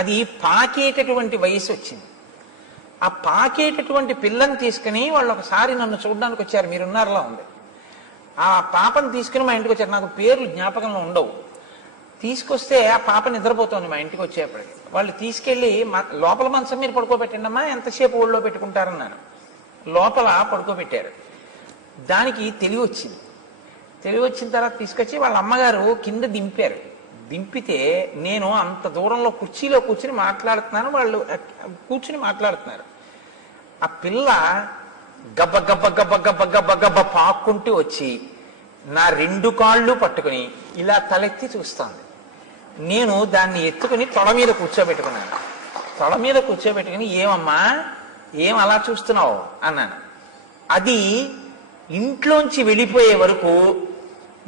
అది పాకేటటువంటి వయసు వచ్చింది. ఆ పాకేటటువంటి పిల్లని తీసుకుని వాళ్ళు ఒకసారి నన్ను చూడడానికి వచ్చారు, మీరున్నారులా ఉంది. ఆ పాపను తీసుకుని మా ఇంటికి వచ్చారు. నాకు పేర్లు జ్ఞాపకంలో ఉండవు. తీసుకొస్తే ఆ పాప నిద్రపోతోంది మా ఇంటికి వచ్చేప్పటికి. వాళ్ళు తీసుకెళ్ళి లోపల మంచం మీద పడుకోబెట్టండి అమ్మా, ఎంతసేపు ఒళ్ళో పెట్టుకుంటారన్నాను. లోపల పడుకోబెట్టారు. దానికి తెలివి వచ్చింది. తెలివి వచ్చిన తర్వాత తీసుకొచ్చి వాళ్ళ అమ్మగారు కింద దింపారు. దింపితే నేను అంత దూరంలో కుర్చీలో కూర్చుని మాట్లాడుతున్నాను, వాళ్ళు కూర్చుని మాట్లాడుతున్నారు. ఆ పిల్ల గబ్బ గబ్బ గబ్బ గబ్బ గబ్బ గబ్బ పాక్కుంటూ వచ్చి నా రెండు కాళ్ళు పట్టుకుని ఇలా తలెత్తి చూస్తాను. నేను దాన్ని ఎత్తుకుని తొడ మీద కూర్చోబెట్టుకున్నాను. తొడ మీద కూర్చోబెట్టుకుని, ఏమమ్మా ఏం అలా చూస్తున్నావు అన్నాను. అది ఇంట్లోంచి వెళ్ళిపోయే వరకు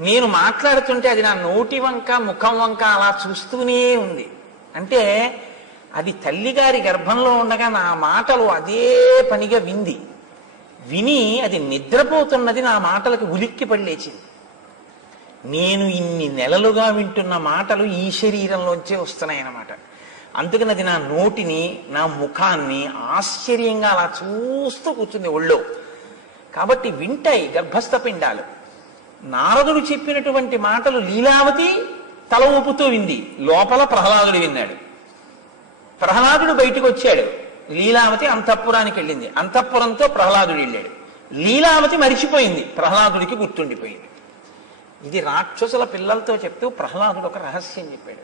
నేను మాట్లాడుతుంటే అది నా నోటి వంక ముఖం వంక అలా చూస్తూనే ఉంది. అంటే అది తల్లిగారి గర్భంలో ఉండగా నా మాటలు అదే పనిగా విని అది నిద్రపోతున్నది నా మాటలకు ఉలిక్కిపడి లేచింది. నేను ఇన్ని నెలలుగా వింటున్న మాటలు ఈ శరీరంలోంచే వస్తున్నాయన్నమాట. అందుకని అది నా నోటిని నా ముఖాన్ని ఆశ్చర్యంగా అలా చూస్తూ కూర్చుంది ఒళ్ళో. కాబట్టి వింటాయి గర్భస్థ పిండాలు. నారదుడు చెప్పినటువంటి మాటలు లీలావతి తల ఊపుతూ వింది, లోపల ప్రహ్లాదుడు విన్నాడు. ప్రహ్లాదుడు బయటికి వచ్చాడు, లీలావతి అంతఃపురానికి వెళ్ళింది. అంతఃపురంతో ప్రహ్లాదుడు వెళ్ళాడు. లీలావతి మరిచిపోయింది, ప్రహ్లాదుడికి గుర్తుండిపోయింది. ఇది రాక్షసుల పిల్లలతో చెప్తూ ప్రహ్లాదుడు ఒక రహస్యం చెప్పాడు.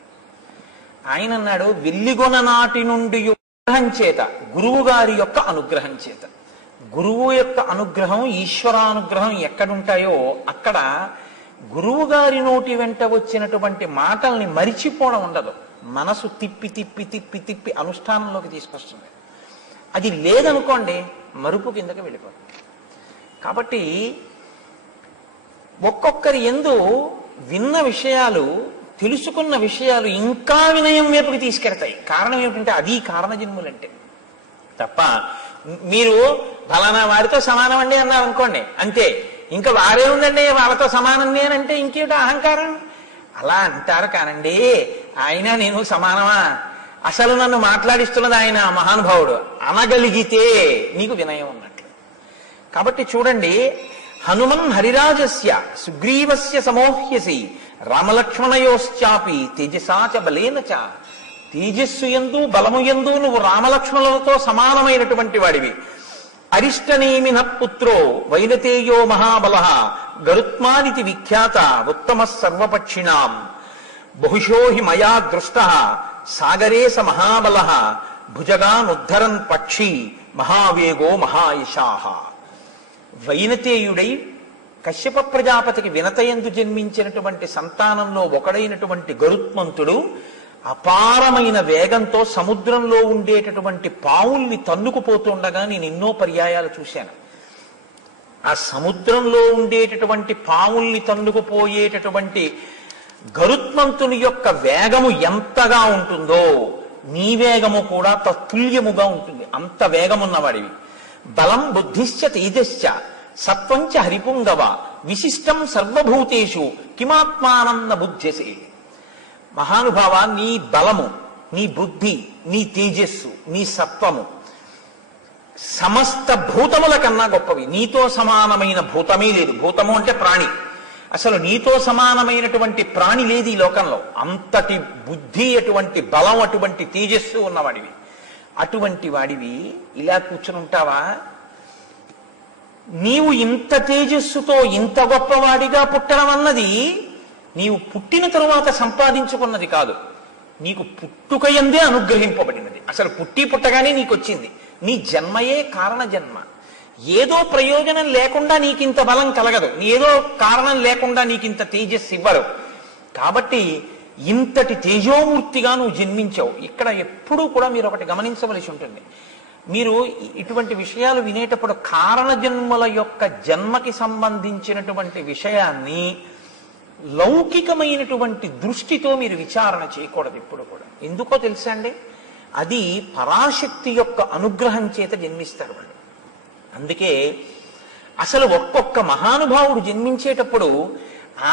ఆయన అన్నాడు, వెల్లిగొన నాటి నుండి అనుగ్రహం చేత, గురువు గారి యొక్క అనుగ్రహం చేత. గురువు యొక్క అనుగ్రహం, ఈశ్వరానుగ్రహం ఎక్కడుంటాయో అక్కడ గురువు గారి నోటి వెంట వచ్చినటువంటి మాటల్ని మరిచిపోవడం ఉండదు. మనసు తిప్పి తిప్పి తిప్పి తిప్పి అనుష్ఠానంలోకి తీసుకొస్తుంది. అది లేదనుకోండి మరుపు కిందకి వెళ్ళిపోతుంది. కాబట్టి ఒక్కొక్కరి యందు విన్న విషయాలు, తెలుసుకున్న విషయాలు ఇంకా వినయం వైపుకి తీసుకెడతాయి. కారణం ఏమిటంటే అది కారణజన్ములంటే. తప్ప మీరు ఫలానా వారితో సమానం అండి అన్నారు అనుకోండి, అంతే. ఇంకా వారే ఉందండి వాళ్ళతో సమానం నేనంటే ఇంకేమిటి అహంకారం? అలా అంటారు కానండి, ఆయన నేను సమానమా? అసలు నన్ను మాట్లాడిస్తున్నది ఆయన మహానుభావుడు అనగలిగితే నీకు వినయం ఉన్నట్లు. కాబట్టి చూడండి, హనుమన్ హరిరాజస్య సుగ్రీవస్య సమోహ్యసి రామలక్ష్మణయోశ్చాపి తేజసాచ బలేన చ. తేజస్సు యందు బలము యందు నువ్వు రామలక్ష్మణులతో సమానమైనటువంటి వాడివి. అరిష్టనేమిన పుత్రో వైనతేయో మహాబల గరుత్మానితి విఖ్యాత ఉత్తమ సర్వపక్షిణాం బహుశో హి మయా దృష్ట సాగరే స మహాబల భుజగానుద్ధరన్ పక్షి మహావేగో మహాయశాహ. వైనతేయుడై కశ్యప ప్రజాపతికి వినతయందు జన్మించినటువంటి సంతానంలో ఒకడైనటువంటి గరుత్మంతుడు అపారమైన వేగంతో సముద్రంలో ఉండేటటువంటి పావుల్ని తన్నుకుపోతుండగా నేను ఎన్నో పర్యాయాలు చూశాను. ఆ సముద్రంలో ఉండేటటువంటి పావుల్ని తన్నుకుపోయేటటువంటి గరుత్మంతుని యొక్క వేగము ఎంతగా ఉంటుందో నీ వేగము కూడా తత్తుల్యముగా ఉంటుంది. అంత వేగమున్నవాడివి. బలం బుద్ధిశ్చ తేజశ్చ సత్వంచ హరిపుంగవ విశిష్టం సర్వభూతేషు కిమాత్మానం న బుధ్యసే. మహానుభావ, నీ బలము, నీ బుద్ధి, నీ తేజస్సు, నీ సత్వము సమస్త భూతముల కన్నా గొప్పవి. నీతో సమానమైన భూతమే లేదు. భూతము అంటే ప్రాణి. అసలు నీతో సమానమైనటువంటి ప్రాణి లేదు ఈ లోకంలో. అంతటి బుద్ధి, అటువంటి బలం, అటువంటి తేజస్సు ఉన్నవాడివి. అటువంటి వాడివి ఇలా కూర్చుని ఉంటావా? నీవు ఇంత తేజస్సుతో ఇంత గొప్పవాడిగా పుట్టడం అన్నది నీవు పుట్టిన తరువాత సంపాదించుకున్నది కాదు. నీకు పుట్టుకయందే అనుగ్రహింపబడినది. అసలు పుట్టి పుట్టగానే నీకు వచ్చింది. నీ జన్మయే కారణ జన్మ. ఏదో ప్రయోజనం లేకుండా నీకింత బలం కలగదు. ఏదో కారణం లేకుండా నీకింత తేజస్సు ఇవ్వరు. కాబట్టి ఇంతటి తేజోమూర్తిగా నువ్వు జన్మించావు. ఇక్కడ ఎప్పుడూ కూడా మీరు ఒకటి గమనించవలసి ఉంటుంది. మీరు ఇటువంటి విషయాలు వినేటప్పుడు కారణ జన్మల యొక్క జన్మకి సంబంధించినటువంటి విషయాన్ని లౌకికమైనటువంటి దృష్టితో మీరు విచారణ చేయకూడదు ఎప్పుడు కూడా. ఎందుకో తెలుసా అండి? అది పరాశక్తి యొక్క అనుగ్రహం చేత జన్మిస్తారు వాళ్ళు. అందుకే అసలు ఒక్కొక్క మహానుభావుడు జన్మించేటప్పుడు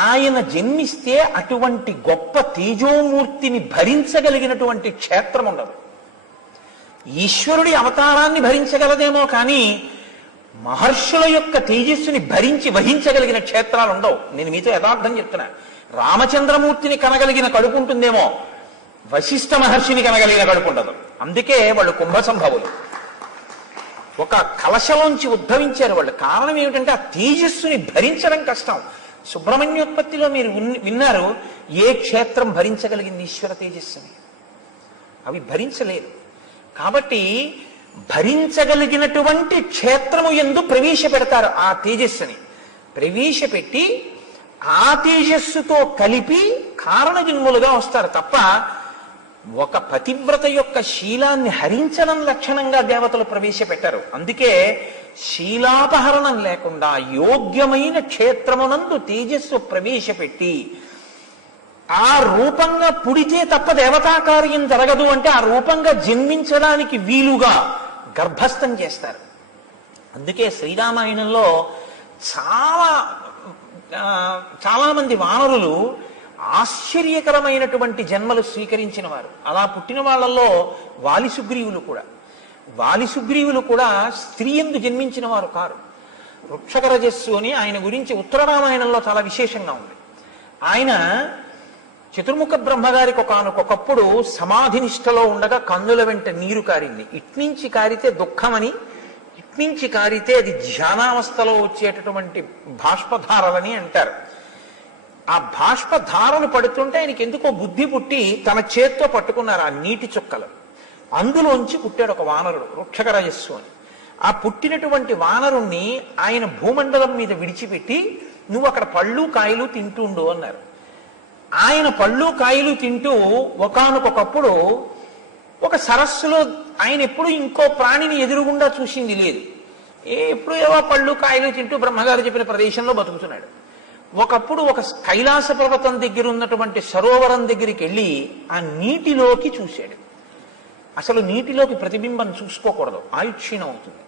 ఆయన జన్మిస్తే అటువంటి గొప్ప తేజోమూర్తిని భరించగలిగినటువంటి క్షేత్రం ఉండదు. ఈశ్వరుడి అవతారాన్ని భరించగలదేమో కానీ మహర్షుల యొక్క తేజస్సుని భరించి వహించగలిగిన క్షేత్రాలు ఉండవు. నేను మీతో యథార్థం చెప్తున్నా. రామచంద్రమూర్తిని కనగలిగిన కడుపు ఉంటుందేమో, వశిష్ఠ మహర్షిని కనగలిగిన కడుపు ఉండదు. అందుకే వాళ్ళు కుంభసంభవులు. ఒక కలశలోంచి ఉద్భవించారు వాళ్ళు. కారణం ఏమిటంటే ఆ తేజస్సుని భరించడం కష్టం. సుబ్రహ్మణ్యోత్పత్తిలో మీరు విన్నారు, ఏ క్షేత్రం భరించగలిగింది ఈశ్వర తేజస్సుని? అవి భరించలేదు. కాబట్టి భరించగలిగినటువంటి క్షేత్రము యందు ప్రవేశపెడతారు. ఆ తేజస్సుని ప్రవేశపెట్టి ఆ తేజస్సుతో కలిపి కారణజన్ములుగా వస్తారు తప్ప ఒక పతివ్రత యొక్క శీలాన్ని హరించడం లక్షణంగా దేవతలు ప్రవేశపెట్టారు. అందుకే శీలాపహరణం లేకుండా యోగ్యమైన క్షేత్రమునందు తేజస్సు ప్రవేశపెట్టి ఆ రూపంగా పుడితే తప్ప దేవతా కార్యం జరగదు అంటే ఆ రూపంగా జన్మించడానికి వీలుగా గర్భస్థం చేస్తారు. అందుకే శ్రీరామాయణంలో చాలా మంది వానరులు ఆశ్చర్యకరమైనటువంటి జన్మలు స్వీకరించిన వారు. అలా పుట్టిన వాళ్ళల్లో వాలిసుగ్రీవులు కూడా స్త్రీ యందు జన్మించిన వారు కారు. వృక్షకరజస్సు అని ఆయన గురించి ఉత్తర రామాయణంలో చాలా విశేషంగా ఉంది. ఆయన చతుర్ముఖ బ్రహ్మగారికి ఒకనొకప్పుడు సమాధి నిష్టలో ఉండగా కన్నుల వెంట నీరు కారింది. ఇట్నుంచి కారితే దుఃఖమని, ఇట్నుంచి కారితే అది ధ్యానావస్థలో వచ్చేటటువంటి బాష్పధారలని అంటారు. ఆ బాష్పధారలు పడుతుంటే ఆయనకి ఎందుకో బుద్ధి పుట్టి తన చేత్తో పట్టుకున్నారు ఆ నీటి చుక్కలు. అందులోంచి పుట్టాడు ఒక వానరుడు, వృక్షకరజస్సు అని. ఆ పుట్టినటువంటి వానరుణ్ణి ఆయన భూమండలం మీద విడిచిపెట్టి నువ్వు అక్కడ పళ్ళు కాయలు తింటుండు అన్నారు. ఆయన పళ్ళు కాయలు తింటూ ఒకానొకప్పుడు ఒక సరస్సులో ఆయన ఎప్పుడు ఇంకో ప్రాణిని ఎదురుగుండా చూసింది లేదు. ఎప్పుడు ఏవో పళ్ళు కాయలు తింటూ బ్రహ్మగారు చెప్పిన ప్రదేశంలో బతుకుతున్నాడు. ఒకప్పుడు ఒక కైలాస పర్వతం దగ్గర ఉన్నటువంటి సరోవరం దగ్గరికి వెళ్ళి ఆ నీటిలోకి చూశాడు. అసలు నీటిలోకి ప్రతిబింబం చూసుకోకూడదు, ఆయుక్షీణం అవుతుంది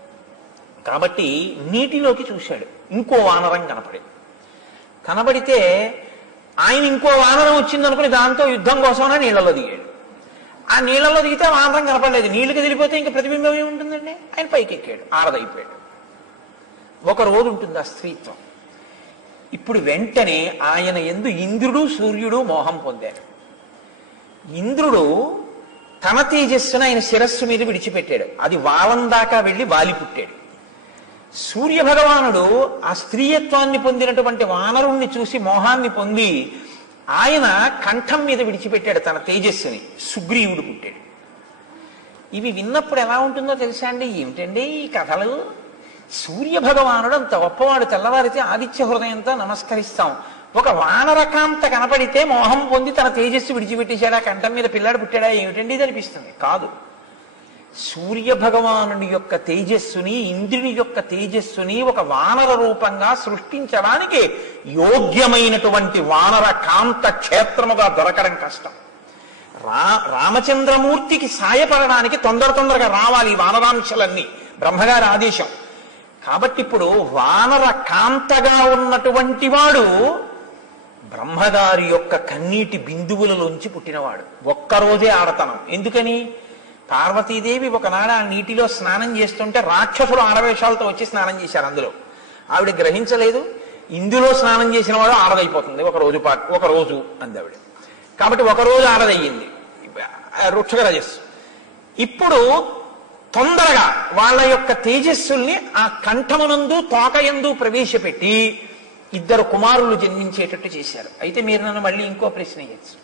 కాబట్టి నీటిలోకి చూశాడు. ఇంకో వానరం కనబడితే ఆయన ఇంకో వానరం వచ్చిందనుకుని దాంతో యుద్ధం కోసమని నీళ్ళలో దిగాడు. ఆ నీళ్ళలో దిగితే వానరం కనపడలేదు. నీళ్ళకి దిగిపోతే ఇంకా ప్రతిబింబం ఏముంటుందండి? ఆయన పైకి ఎక్కాడు, ఆరదైపోయాడు. ఒక రోజు ఉంటుంది ఆ స్త్రీత్వం. ఇప్పుడు వెంటనే ఆయన యందు ఇంద్రుడు సూర్యుడు మోహం పొందారు. ఇంద్రుడు తన తేజస్సును ఆయన శిరస్సు మీద విడిచిపెట్టాడు. అది వాలం దాకా వెళ్ళి వాలి పుట్టాడు. సూర్య భగవానుడు ఆ స్త్రీయత్వాన్ని పొందినటువంటి వానరుణ్ణి చూసి మోహాన్ని పొంది ఆయన కంఠం మీద విడిచిపెట్టాడు తన తేజస్సుని. సుగ్రీవుడు పుట్టాడు. ఇవి విన్నప్పుడు ఎలా ఉంటుందో తెలుసా అండి? ఏమిటండి ఈ కథలు? సూర్య భగవానుడు అంత గొప్పవాడు. తెల్లవారితే ఆదిత్య హృదయంతో నమస్కరిస్తాం. ఒక వానరకాంత కనపడితే మోహం పొంది తన తేజస్సు విడిచిపెట్టేశాడా? కంఠం మీద పిల్లాడు పుట్టాడా? ఏమిటండి ఇది అనిపిస్తుంది. కాదు, సూర్య భగవానుని యొక్క తేజస్సుని, ఇంద్రుని యొక్క తేజస్సుని ఒక వానర రూపంగా సృష్టించడానికి యోగ్యమైనటువంటి వానర కాంత క్షేత్రముగా దొరకడం కష్టం. రామచంద్రమూర్తికి సాయపడడానికి తొందరగా రావాలి వానరాంశలన్నీ, బ్రహ్మగారి ఆదేశం. కాబట్టి ఇప్పుడు వానర కాంతగా ఉన్నటువంటి వాడు బ్రహ్మగారి యొక్క కన్నీటి బిందువులలోంచి పుట్టినవాడు. ఒక్కరోజే ఆడతనం. ఎందుకని? పార్వతీదేవి ఒకనాడు ఆ నీటిలో స్నానం చేస్తుంటే రాక్షసుడు ఆడవేషాలతో వచ్చి స్నానం చేశారు. అందులో ఆవిడ గ్రహించలేదు. ఇందులో స్నానం చేసిన వాడు ఆడదైపోతుంది ఒక రోజు అందావిడ. కాబట్టి ఒకరోజు ఆడదయ్యింది వృక్షక రజస్సు. ఇప్పుడు తొందరగా వాళ్ళ యొక్క తేజస్సుల్ని ఆ కంఠమునందు తోకయందు ప్రవేశపెట్టి ఇద్దరు కుమారులు జన్మించేటట్టు చేశారు. అయితే మీరు నన్ను మళ్ళీ ఇంకో ప్రశ్న వేయచ్చు.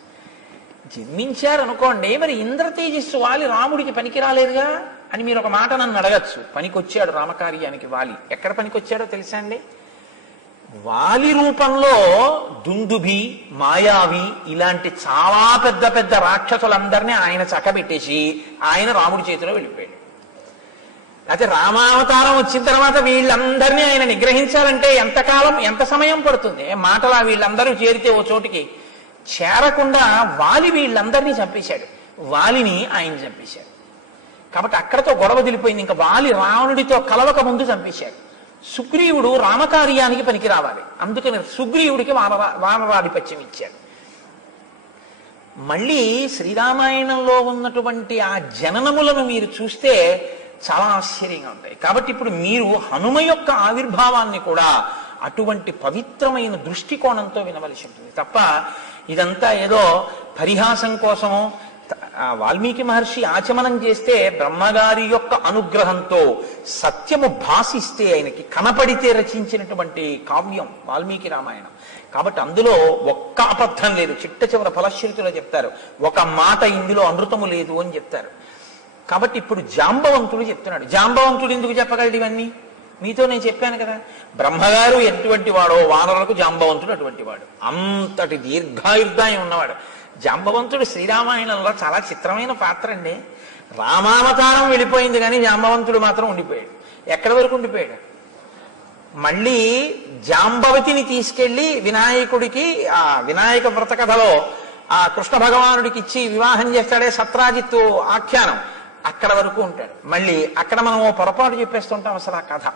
జన్మించారనుకోండి, మరి ఇంద్ర తేజస్సు వాలి రాముడికి పనికి రాలేదుగా అని మీరు ఒక మాట నన్ను అడగచ్చు. పనికొచ్చాడు రామకార్యానికి వాలి. ఎక్కడ పనికొచ్చాడో తెలుసా అండి? వాలి రూపంలో దుందుభి, మాయావి ఇలాంటి చాలా పెద్ద పెద్ద రాక్షసులందరినీ ఆయన చక్కబెట్టేసి ఆయన రాముడి చేతిలో వెళ్ళిపోయాడు. అయితే రామావతారం వచ్చిన తర్వాత వీళ్ళందరినీ ఆయన నిగ్రహించాలంటే ఎంతకాలం, ఎంత సమయం పడుతుంది? మాటలా వీళ్ళందరూ చేరితే ఓ చోటికి చేరకుండా వాలి వీళ్ళందరినీ చంపేశాడు. వాలిని ఆయన చంపేశాడు. కాబట్టి అక్కడతో గొడవ తెలిపోయింది. ఇంకా వాలి రావణుడితో కలవక ముందు చంపేశాడు. సుగ్రీవుడు రామకార్యానికి పనికి రావాలి. అందుకని సుగ్రీవుడికి వానరాధిపత్యం ఇచ్చాడు. మళ్ళీ శ్రీరామాయణంలో ఉన్నటువంటి ఆ జననములను మీరు చూస్తే చాలా ఆశ్చర్యంగా ఉంటాయి. కాబట్టి ఇప్పుడు మీరు హనుమ యొక్క ఆవిర్భావాన్ని కూడా అటువంటి పవిత్రమైన దృష్టికోణంతో వినవలసి ఉంటుంది తప్ప ఇదంతా ఏదో పరిహాసం కోసమో. వాల్మీకి మహర్షి ఆచమనం చేస్తే బ్రహ్మగారి యొక్క అనుగ్రహంతో సత్యము భాసిస్తే ఆయనకి కనపడితే రచించినటువంటి కావ్యం వాల్మీకి రామాయణం. కాబట్టి అందులో ఒక్క అబద్ధం లేదు. చిట్ట చివర ఫలశ్రుతిలో చెప్తారు, ఒక మాట ఇందులో అమృతము లేదు అని చెప్తారు. కాబట్టి ఇప్పుడు జాంబవంతుడు చెప్తున్నాడు. జాంబవంతుడు ఎందుకు చెప్పగలడు ఇవన్నీ? మీతో నేను చెప్పాను కదా, బ్రహ్మగారు ఎటువంటి వాడో వానరులకు జాంబవంతుడు అటువంటి వాడు. అంతటి దీర్ఘాయుర్దాయం ఉన్నవాడు జాంబవంతుడు. శ్రీరామాయణంలో చాలా చిత్రమైన పాత్ర అండి. రామావతారం వెళ్ళిపోయింది కానీ జాంబవంతుడు మాత్రం ఉండిపోయాడు. ఎక్కడి వరకు ఉండిపోయాడు? మళ్ళీ జాంబవతిని తీసుకెళ్లి వినాయకుడికి ఆ వినాయక వ్రత కథలో ఆ కృష్ణ భగవానుడికి ఇచ్చి వివాహం చేస్తాడే సత్రాజిత్తు ఆఖ్యానం, అక్కడ వరకు ఉంటాడు. మళ్ళీ అక్కడ మనం ఓ పొరపాటు చెప్పేస్తుంటాం. అసలు ఆ కథ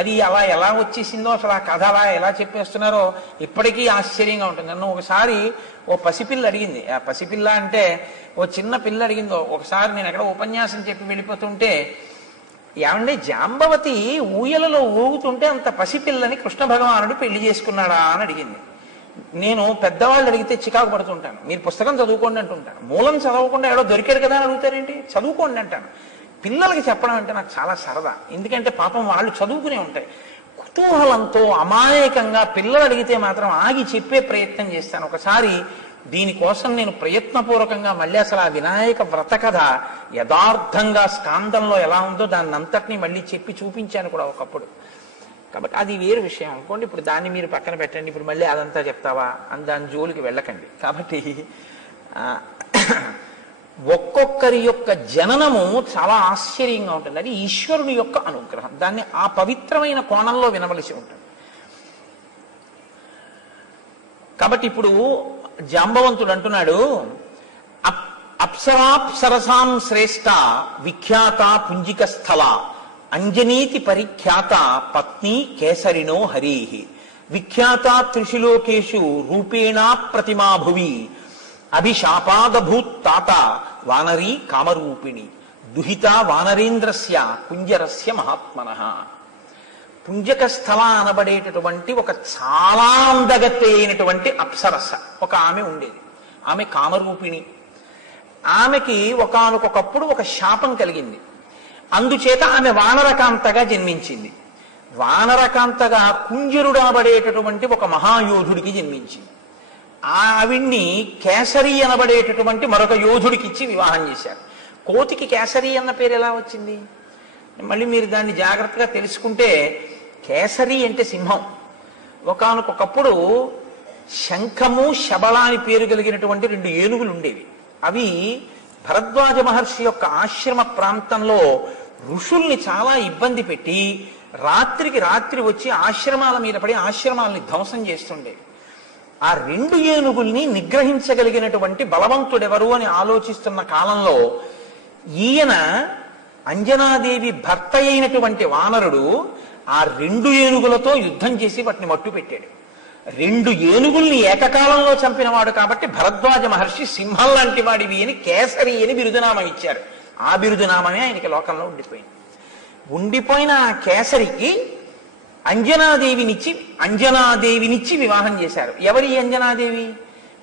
అది అలా ఎలా వచ్చేసిందో, అసలు ఆ కథ అలా ఎలా చెప్పేస్తున్నారో ఇప్పటికీ ఆశ్చర్యంగా ఉంటుంది. నన్ను ఒకసారి ఓ పసిపిల్ల అడిగింది. ఆ పసిపిల్ల అంటే ఓ చిన్న పిల్ల అడిగిందో. ఒకసారి నేను ఎక్కడ ఉపన్యాసం చెప్పి వెళ్ళిపోతుంటే, ఏమంటే జాంబవతి ఊయలలో ఊగుతుంటే అంత పసిపిల్లని కృష్ణ భగవానుడు పెళ్లి చేసుకున్నాడా అని అడిగింది. నేను పెద్దవాళ్ళు అడిగితే చికాకు పడుతుంటాను. మీరు పుస్తకం చదువుకోండి అంటుంటాను. మూలం చదవకుండా ఎవడో దొరికాడు కదా అని అడుగుతారేంటి? చదువుకోండి అంటాను. పిల్లలకి చెప్పడం అంటే నాకు చాలా సరదా. ఎందుకంటే పాపం వాళ్ళు చదువుకునే ఉంటాయి. కుతూహలంతో అమాయకంగా పిల్లలు అడిగితే మాత్రం ఆగి చెప్పే ప్రయత్నం చేస్తాను. ఒకసారి దీనికోసం నేను ప్రయత్నపూర్వకంగా మళ్ళీ అసలు ఆ వినాయక వ్రత కథ యథార్థంగా స్కాందంలో ఎలా ఉందో దాన్ని అంతటినీ మళ్ళీ చెప్పి చూపించాను కూడా ఒకప్పుడు. కాబట్టి అది వేరు విషయం అనుకోండి. ఇప్పుడు దాన్ని మీరు పక్కన పెట్టండి, ఇప్పుడు మళ్ళీ అదంతా చెప్తావా అని దాని జోలికి వెళ్ళకండి. కాబట్టి ఒక్కొక్కరి యొక్క జననము చాలా ఆశ్చర్యంగా ఉంటుంది. అది ఈశ్వరుని యొక్క అనుగ్రహం. దాన్ని ఆ పవిత్రమైన కోణంలో వినవలసి ఉంటుంది. కాబట్టి ఇప్పుడు జాంబవంతుడు అంటున్నాడు, అప్సరాప్సరసాం శ్రేష్ఠ విఖ్యాత పుంజిక స్థల అంజనీతి పరిఖ్యాత పత్ని కేసరినో హరి విఖ్యాత త్రిశిలోకేషు రూపేణా ప్రతిమా భువి అభిశాపాదభూత్ తాత వానరీ కామరూపిణి దుహిత వానరేంద్రస్య కుంజరస్య మహాత్మనః. పుంజక స్థల అనబడేటటువంటి ఒక చాలా అందగత్తె అయినటువంటి అప్సరస ఒక ఆమె ఉండేది. ఆమె కామరూపిణి. ఆమెకి ఒకానొకప్పుడు ఒక శాపం కలిగింది. అందుచేత ఆమె వానరకాంతగా జన్మించింది. వానరకాంతగా కుంజరుడు అనబడేటటువంటి ఒక మహాయోధుడికి జన్మించింది. ఆవిడ్ని కేసరి అనబడేటటువంటి మరొక యోధుడికి ఇచ్చి వివాహం చేశారు. కోతికి కేసరి అన్న పేరు ఎలా వచ్చింది? మళ్ళీ మీరు దాన్ని జాగ్రత్తగా తెలుసుకుంటే, కేసరి అంటే సింహం. ఒకానొకప్పుడు శంఖము శబళ అని పేరు కలిగినటువంటి 2 ఏనుగులు ఉండేవి. అవి భరద్వాజ మహర్షి యొక్క ఆశ్రమ ప్రాంతంలో ఋషుల్ని చాలా ఇబ్బంది పెట్టి రాత్రికి రాత్రి వచ్చి ఆశ్రమాల మీద పడి ఆశ్రమాలని ధ్వంసం చేస్తుండేవి. ఆ 2 ఏనుగుల్ని నిగ్రహించగలిగినటువంటి బలవంతుడెవరు అని ఆలోచిస్తున్న కాలంలో ఈయన అంజనాదేవి భర్త అయినటువంటి వానరుడు ఆ 2 ఏనుగులతో యుద్ధం చేసి వాటిని మట్టు పెట్టాడు. 2 ఏనుగుల్ని ఏకకాలంలో చంపినవాడు కాబట్టి భరద్వాజ మహర్షి సింహం లాంటి వాడివి అని కేసరి అని బిరుదునామం ఇచ్చారు. ఆ బిరుదునామమే ఆయనకి లోకంలో ఉండిపోయింది. ఉండిపోయిన ఆ కేసరికి అంజనాదేవినిచ్చి వివాహం చేశారు. ఎవరి అంజనాదేవి?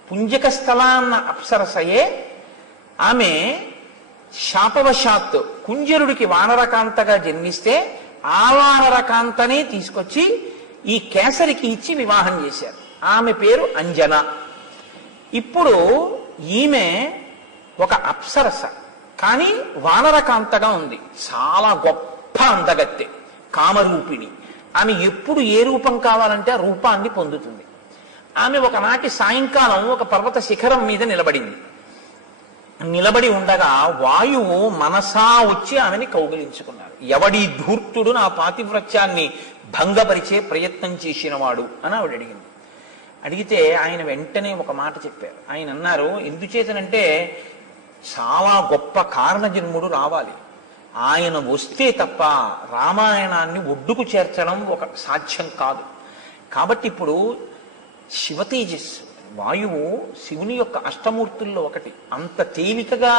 పుంజక స్థల అన్న అప్సరసయే. ఆమె శాపవశాత్తు కుంజరుడికి వానరకాంతగా జన్మిస్తే ఆ వానరకాంతనే తీసుకొచ్చి ఈ కేసరికి ఇచ్చి వివాహం చేశారు. ఆమె పేరు అంజన. ఇప్పుడు ఈమె ఒక అప్సరస, కానీ వానరకాంతగా ఉంది. చాలా గొప్ప అందగత్తె, కామరూపిణి. ఆమె ఎప్పుడు ఏ రూపం కావాలంటే ఆ రూపాన్ని పొందుతుంది. ఆమె ఒకనాటి సాయంకాలం ఒక పర్వత శిఖరం మీద నిలబడి ఉండగా వాయువు మనసా వచ్చి ఆమెని కౌగిలించుకున్నాడు. ఎవడి ధూర్తుడు నా పాతివ్రత్యాన్ని భంగపరిచే ప్రయత్నం చేసినవాడు అని ఆవిడ అడిగింది. అడిగితే ఆయన వెంటనే ఒక మాట చెప్పారు. ఆయన అన్నారు, ఎందుచేతనంటే చాలా గొప్ప కారణజన్ముడు రావాలి. ఆయన వస్తే తప్ప రామాయణాన్ని ఒడ్డుకు చేర్చడం ఒక సాధ్యం కాదు. కాబట్టి ఇప్పుడు శివతేజస్సు వాయువు శివుని యొక్క అష్టమూర్తుల్లో ఒకటి. అంత తేలికగా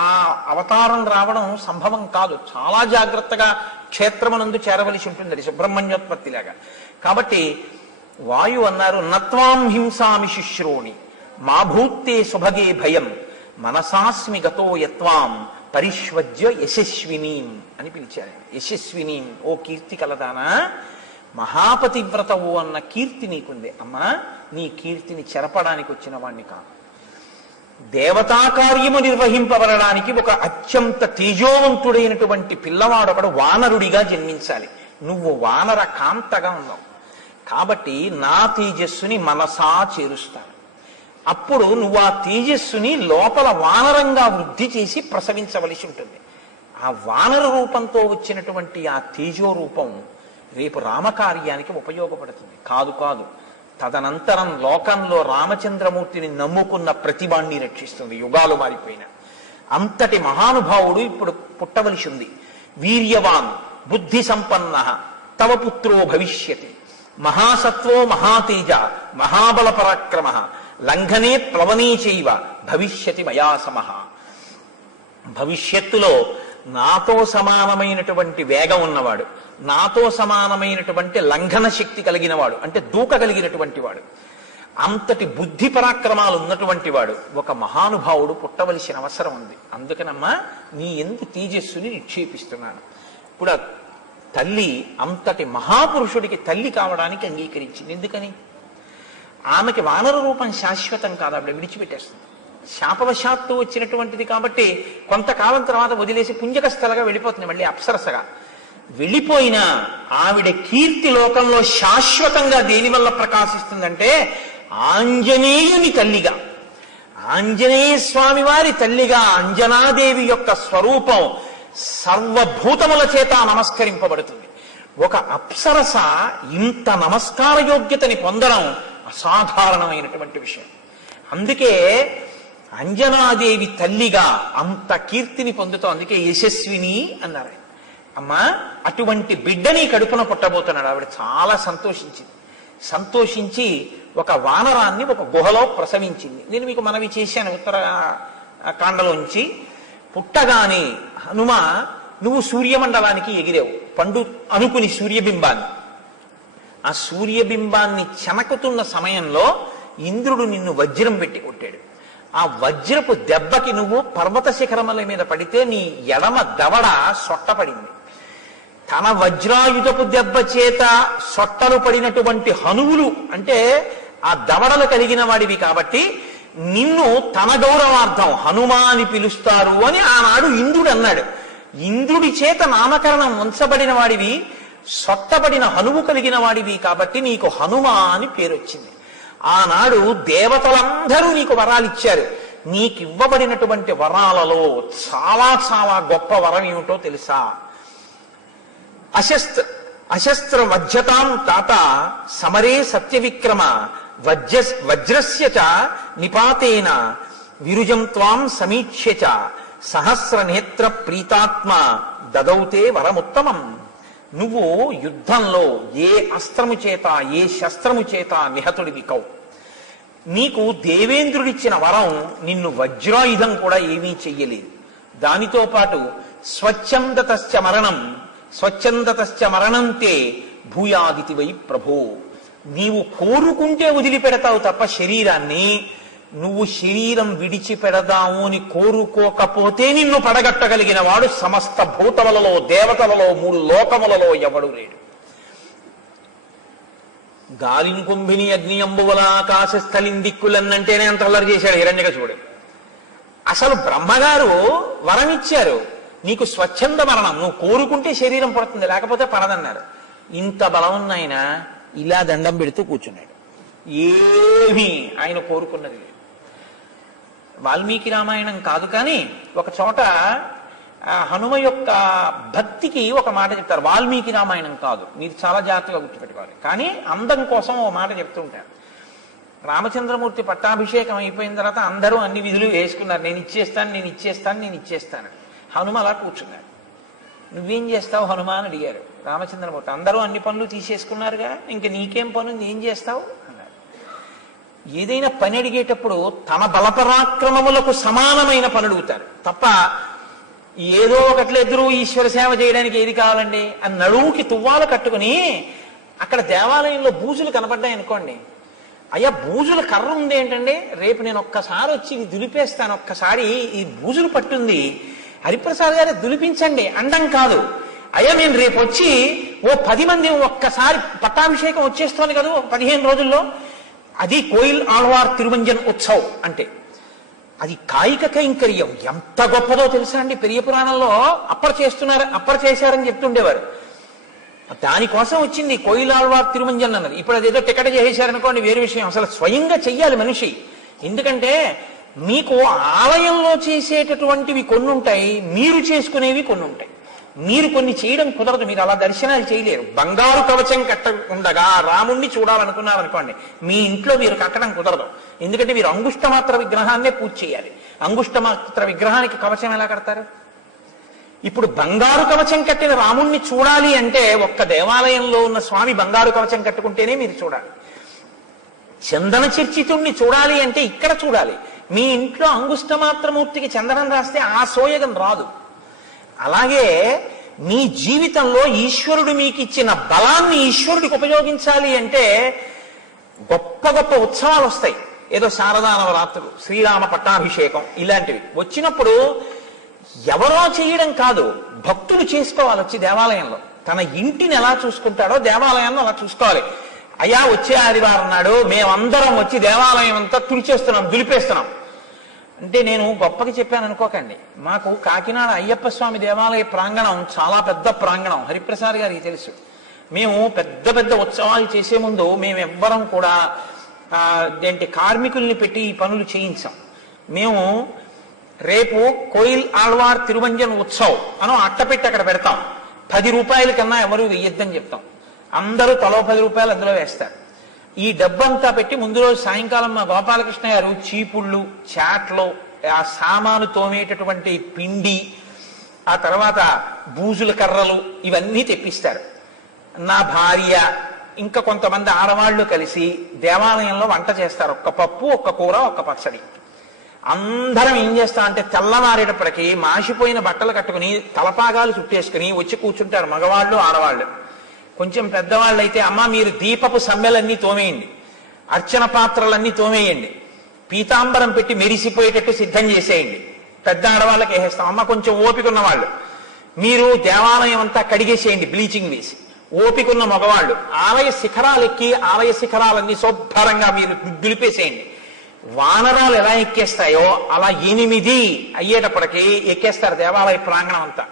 ఆ అవతారం రావడం సంభవం కాదు. చాలా జాగ్రత్తగా క్షేత్రమునందు చేరవలసి ఉంటుంది, అది సుబ్రహ్మణ్యోత్పత్తిలాగా. కాబట్టి వాయు అన్నారు, నత్వాం హింసామి శుశ్రోణి మా భూత్తే సుభగే భయం మనసాస్మి గతో యత్వాం పరిష్వజ్య యశస్వినీం అని పిలిచారు. యశస్వినీం, ఓ కీర్తి కలదానా, మహాపతివ్రతవు అన్న కీర్తి నీకుంది. అమ్మా, నీ కీర్తిని చెరపడానికి వచ్చిన వాణ్ణి కాదు. దేవతా కార్యము నిర్వహింపబడడానికి ఒక అత్యంత తేజోవంతుడైనటువంటి పిల్లవాడొకడు వానరుడిగా జన్మించాలి. నువ్వు వానర కాంతగా ఉన్నావు కాబట్టి నా తేజస్సుని మనసా చేరుస్తాను. అప్పుడు నువ్వు ఆ తేజస్సుని లోపల వానరంగా వృద్ధి చేసి ప్రసవించవలసి ఉంటుంది. ఆ వానర రూపంతో వచ్చినటువంటి ఆ తేజో రూపం రేపు రామకార్యానికి ఉపయోగపడుతుంది. కాదు, తదనంతరం లోకంలో రామచంద్రమూర్తిని నమ్ముకున్న ప్రతిభాన్ని రక్షిస్తుంది. యుగాలు మారిపోయిన అంతటి మహానుభావుడు ఇప్పుడు పుట్టవలసి ఉంది. వీర్యవాన్ బుద్ధి సంపన్న తవ పుత్రో భవిష్యతి మహాసత్వో మహాతేజ మహాబల పరాక్రమ లంఘనే ప్లవనీ చైవ భవిష్యతి మయా సమః. భవిష్యత్తులో నాతో సమానమైనటువంటి వేగం ఉన్నవాడు, నాతో సమానమైనటువంటి లంఘన శక్తి కలిగిన వాడు, అంటే దూకగలిగినటువంటి వాడు, అంతటి బుద్ధి పరాక్రమాలు ఉన్నటువంటి వాడు ఒక మహానుభావుడు పుట్టవలసిన అవసరం ఉంది. అందుకనమ్మా నీ యందు తేజస్సుని నిక్షేపిస్తున్నాను. ఇప్పుడు తల్లి అంతటి మహాపురుషుడికి తల్లి కావడానికి అంగీకరించింది. ఎందుకని? ఆమెకి వానర రూపం శాశ్వతం కాదు, ఆవిడ విడిచిపెట్టేస్తుంది. శాపవశాత్తు వచ్చినటువంటిది కాబట్టి కొంతకాలం తర్వాత వదిలేసి పుంజక స్థలగా వెళ్ళిపోతుంది, మళ్ళీ అప్సరసగా. వెళ్ళిపోయినా ఆవిడ కీర్తి లోకంలో శాశ్వతంగా దేనివల్ల ప్రకాశిస్తుందంటే ఆంజనేయుని తల్లిగా, ఆంజనేయ స్వామి వారి తల్లిగా అంజనాదేవి యొక్క స్వరూపం సర్వభూతముల చేత నమస్కరింపబడుతుంది. ఒక అప్సరస ఇంత నమస్కార యోగ్యతని పొందడం అసాధారణమైనటువంటి విషయం. అందుకే అంజనాదేవి తల్లిగా అంత కీర్తిని పొందుతాం. అందుకే యశస్విని అన్నారు. అమ్మా, అటువంటి బిడ్డని కడుపున పుట్టబోతున్నాడు. ఆవిడ చాలా సంతోషించింది. సంతోషించి ఒక వానరాన్ని ఒక గుహలో ప్రసవించింది. నేను మీకు మనవి చేశాను ఉత్తర కాండలోంచి. పుట్టగానే హనుమ, నువ్వు సూర్యమండలానికి ఎగిరావు పండు అనుకుని సూర్యబింబాన్ని. ఆ సూర్యబింబాన్ని చెనకుతున్న సమయంలో ఇంద్రుడు నిన్ను వజ్రం పెట్టి కొట్టాడు. ఆ వజ్రపు దెబ్బకి నువ్వు పర్వత శిఖరముల మీద పడితే నీ ఎడమ దవడ సొట్టపడింది. తన వజ్రాయుధపు దెబ్బ చేత సొట్టలు పడినటువంటి హనువులు అంటే ఆ దవడలు కలిగిన వాడివి కాబట్టి నిన్ను తన గౌరవార్థం హనుమా అని పిలుస్తారు అని ఆనాడు ఇంద్రుడు అన్నాడు. ఇంద్రుడి చేత నామకరణం ఉంచబడిన వాడివి, సొట్టబడిన హనువు కలిగిన వాడివి కాబట్టి నీకు హనుమా అని పేరు వచ్చింది. ఆనాడు దేవతలందరూ నీకు వరాలు ఇచ్చారు. నీకివ్వబడినటువంటి వరాలలో చాలా చాలా గొప్ప వరం ఏమిటో తెలుసా? అశస్త్ర వజ్రతాం తాత సమరే సత్య విక్రమ వజ్రస్య చ నిపాతేన విరుజం త్వాం సమీక్ష్య చ సహస్ర నేత్ర ప్రీతాత్మ దదౌతే వరముత్తమం. నువ్వు యుద్ధంలో ఏ అస్త్రము చేత ఏ శస్త్రము చేత నిహతుడివి కవు. నీకు దేవేంద్రుడిచ్చిన వరం నిన్ను వజ్రాయుధం కూడా ఏమీ చెయ్యలేదు. దానితో పాటు స్వచ్ఛందతశ్చ మరణంతే భూయాదితి వై ప్రభో. నీవు కోరుకుంటే వదిలిపెడతావు తప్ప శరీరాన్ని, నువ్వు శరీరం విడిచిపెడదాము అని కోరుకోకపోతే నిన్ను పడగట్టగలిగిన వాడు సమస్త భూతములలో, దేవతలలో, 3 లోకములలో ఎవడు లేడు. గాలిని కుంభిని అగ్ని అంబువల ఆకాశ స్థలిం దిక్కులన్నంటేనే అంత అల్లరి చేశాడు హిరణ్యకశిపుడు. అసలు బ్రహ్మగారు వరం ఇచ్చారు, నీకు స్వచ్ఛంద మరణం, నువ్వు కోరుకుంటే శరీరం పడుతుంది లేకపోతే పడదన్నారు. ఇంత బలం ఉన్నాయన ఇలా దండం పెడుతూ కూర్చున్నాడు. ఏమీ ఆయన కోరుకున్నది లేదు. వాల్మీకి రామాయణం కాదు కానీ ఒక చోట హనుమ యొక్క భక్తికి ఒక మాట చెప్తారు. వాల్మీకి రామాయణం కాదు, మీరు చాలా జాగ్రత్తగా గుర్తుపెట్టుకోవాలి. కానీ అందం కోసం ఓ మాట చెప్తుంటారు. రామచంద్రమూర్తి పట్టాభిషేకం అయిపోయిన తర్వాత అందరూ అన్ని విధులు వేసుకున్నారు. నేను ఇచ్చేస్తాను. హనుమ అలా కూర్చున్నాడు. నువ్వేం చేస్తావు హనుమ అని అడిగారు రామచంద్రమూర్తి. అందరూ అన్ని పనులు తీసేసుకున్నారుగా, ఇంక నీకేం పనుంది, ఏం చేస్తావు అన్నారు. ఏదైనా పని అడిగేటప్పుడు తన బలపరాక్రమములకు సమానమైన పని అడుగుతారు తప్ప ఏదో ఒకట్లెదురు ఈశ్వర సేవ చేయడానికి ఏది కావాలండి అని నడువుకి తువ్వాలు కట్టుకుని అక్కడ దేవాలయంలో బూజులు కనపడ్డాయి అనుకోండి, అయ్యా బూజుల కర్ర ఉంది ఏంటండి, రేపు నేను ఒక్కసారి వచ్చి ఇది దులిపేస్తాను, ఒక్కసారి ఈ బూజులు పట్టుంది, హరిప్రసాద్ గారు దులిపించండి అండం కాదు. అయ్యా నేను రేపు వచ్చి ఓ 10 మంది ఒక్కసారి పట్టాభిషేకం వచ్చేస్తోంది కదా 15 రోజుల్లో, అది కోయిల్ ఆళ్వార్ తిరుమంజన్ ఉత్సవ్ అంటే అది కాయిక కైంకర్యం ఎంత గొప్పదో తెలుసా అండి. పెరియ పురాణంలో అప్పర్ చేశారని చెప్తుండేవారు. దానికోసం వచ్చింది కోయిల్ ఆళ్వార్ తిరుమంజన్ అన్నది. ఇప్పుడు అదేదో టికెట్ చేసేశారనుకోండి వేరే విషయం, అసలు స్వయంగా చెయ్యాలి మనిషి. ఎందుకంటే మీకు ఆలయంలో చేసేటటువంటివి కొన్ని ఉంటాయి, మీరు చేసుకునేవి కొన్ని ఉంటాయి. మీరు కొన్ని చేయడం కుదరదు, మీరు అలా దర్శనాలు చేయలేరు. బంగారు కవచం కట్టకుండగా రాముణ్ణి చూడాలనుకున్నారనుకోండి, మీ ఇంట్లో మీరు కట్టడం కుదరదు. ఎందుకంటే మీరు అంగుష్టమాత్ర విగ్రహాన్నే పూజ చేయాలి. అంగుష్టమాత్ర విగ్రహానికి కవచం ఎలా కడతారు? ఇప్పుడు బంగారు కవచం కట్టిన రాముణ్ణి చూడాలి అంటే ఒక్క దేవాలయంలో ఉన్న స్వామి బంగారు కవచం కట్టుకుంటేనే మీరు చూడాలి. చందన చర్చితుణ్ణి చూడాలి అంటే ఇక్కడ చూడాలి. మీ ఇంట్లో అంగుష్టమాత్రమూర్తికి చందనం రాస్తే ఆ సోయగం రాదు. అలాగే మీ జీవితంలో ఈశ్వరుడు మీకు ఇచ్చిన బలాన్ని ఈశ్వరుడికి ఉపయోగించాలి అంటే గొప్ప గొప్ప ఉత్సవాలు వస్తాయి. ఏదో శారదా నవరాత్రులు, శ్రీరామ పట్టాభిషేకం ఇలాంటివి వచ్చినప్పుడు ఎవరో చేయడం కాదు, భక్తులు చేసుకోవాలి. వచ్చి దేవాలయంలో తన ఇంటిని ఎలా చూసుకుంటాడో దేవాలయాన్ని అలా చూసుకోవాలి. అయ్యా వచ్చే ఆదివారం నాడు మేమందరం వచ్చి దేవాలయం అంతా తుడిచేస్తున్నాం, దులిపేస్తున్నాం. అంటే నేను గొప్పకి చెప్పాను అనుకోకండి. మాకు కాకినాడ అయ్యప్ప స్వామి దేవాలయ ప్రాంగణం చాలా పెద్ద ప్రాంగణం, హరిప్రసాద్ గారికి తెలుసు. మేము పెద్ద పెద్ద ఉత్సవాలు చేసే ముందు మేమెవ్వరం కూడా ఏంటి కార్మికుల్ని పెట్టి ఈ పనులు చేయించాం. మేము రేపు కోయిల్ ఆళ్వార్ తిరువంజన్ ఉత్సవ్ అని అట్టపెట్టి అక్కడ పెడతాం. 10 రూపాయల కన్నా ఎవరు వెయ్యొద్దని చెప్తాం. అందరూ తలో 10 రూపాయలు అందులో వేస్తారు. ఈ డబ్బంతా పెట్టి ముందు రోజు సాయంకాలం మా గోపాలకృష్ణ గారు చీపుళ్ళు, చాట్లు, ఆ సామాను తోమేటటువంటి పిండి, ఆ తర్వాత బూజుల కర్రలు ఇవన్నీ తెప్పిస్తారు. నా భార్య ఇంకా కొంతమంది ఆడవాళ్లు కలిసి దేవాలయంలో వంట చేస్తారు. ఒక్క పప్పు, ఒక్క కూర, ఒక్క పచ్చడి. అందరం ఏం చేస్తా అంటే తెల్లవారేటప్పటికీ మాసిపోయిన బట్టలు కట్టుకుని తలపాగాలు చుట్టేసుకుని వచ్చి కూర్చుంటారు మగవాళ్ళు, ఆడవాళ్ళు. కొంచెం పెద్దవాళ్ళు అయితే అమ్మ మీరు దీపపు సమ్మెలన్నీ తోమేయండి, అర్చన పాత్రలన్నీ తోమేయండి, పీతాంబరం పెట్టి మెరిసిపోయేటట్టు సిద్ధం చేసేయండి. పెద్ద ఆడవాళ్ళకి వేసేస్తాం. అమ్మ కొంచెం ఓపిక ఉన్న వాళ్ళు మీరు దేవాలయం అంతా కడిగేసేయండి బ్లీచింగ్ వేసి. ఓపికన్న మగవాళ్ళు ఆలయ శిఖరాలు ఎక్కి ఆలయ శిఖరాలన్నీ శుభ్రంగా మీరు దులిపేసేయండి. వానరాలు ఎలా ఎక్కేస్తాయో అలా 8 అయ్యేటప్పటికీ ఎక్కేస్తారు దేవాలయ ప్రాంగణం అంతా.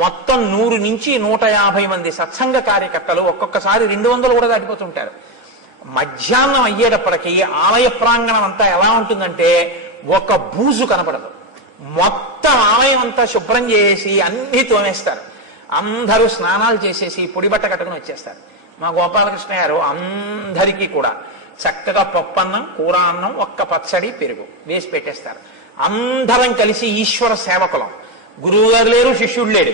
మొత్తం 100 నుంచి 150 మంది సత్సంగ కార్యకర్తలు, ఒక్కొక్కసారి 200 కూడా దాటిపోతుంటారు. మధ్యాహ్నం అయ్యేటప్పటికీ ఆలయ ప్రాంగణం అంతా ఎలా ఉంటుందంటే ఒక బూజు కనపడదు. మొత్తం ఆలయం అంతా శుభ్రం చేసి అన్ని తోమేస్తారు. అందరూ స్నానాలు చేసేసి పొడి బట్ట కట్టుకుని వచ్చేస్తారు. మా గోపాలకృష్ణ గారు అందరికీ కూడా చక్కగా పప్పన్నం, కూర అన్నం, ఒక్క పచ్చడి, పెరుగు వేసి పెట్టేస్తారు. అందరం కలిసి ఈశ్వర సేవకులం. గురువు గారు లేరు, శిష్యుడు లేడు,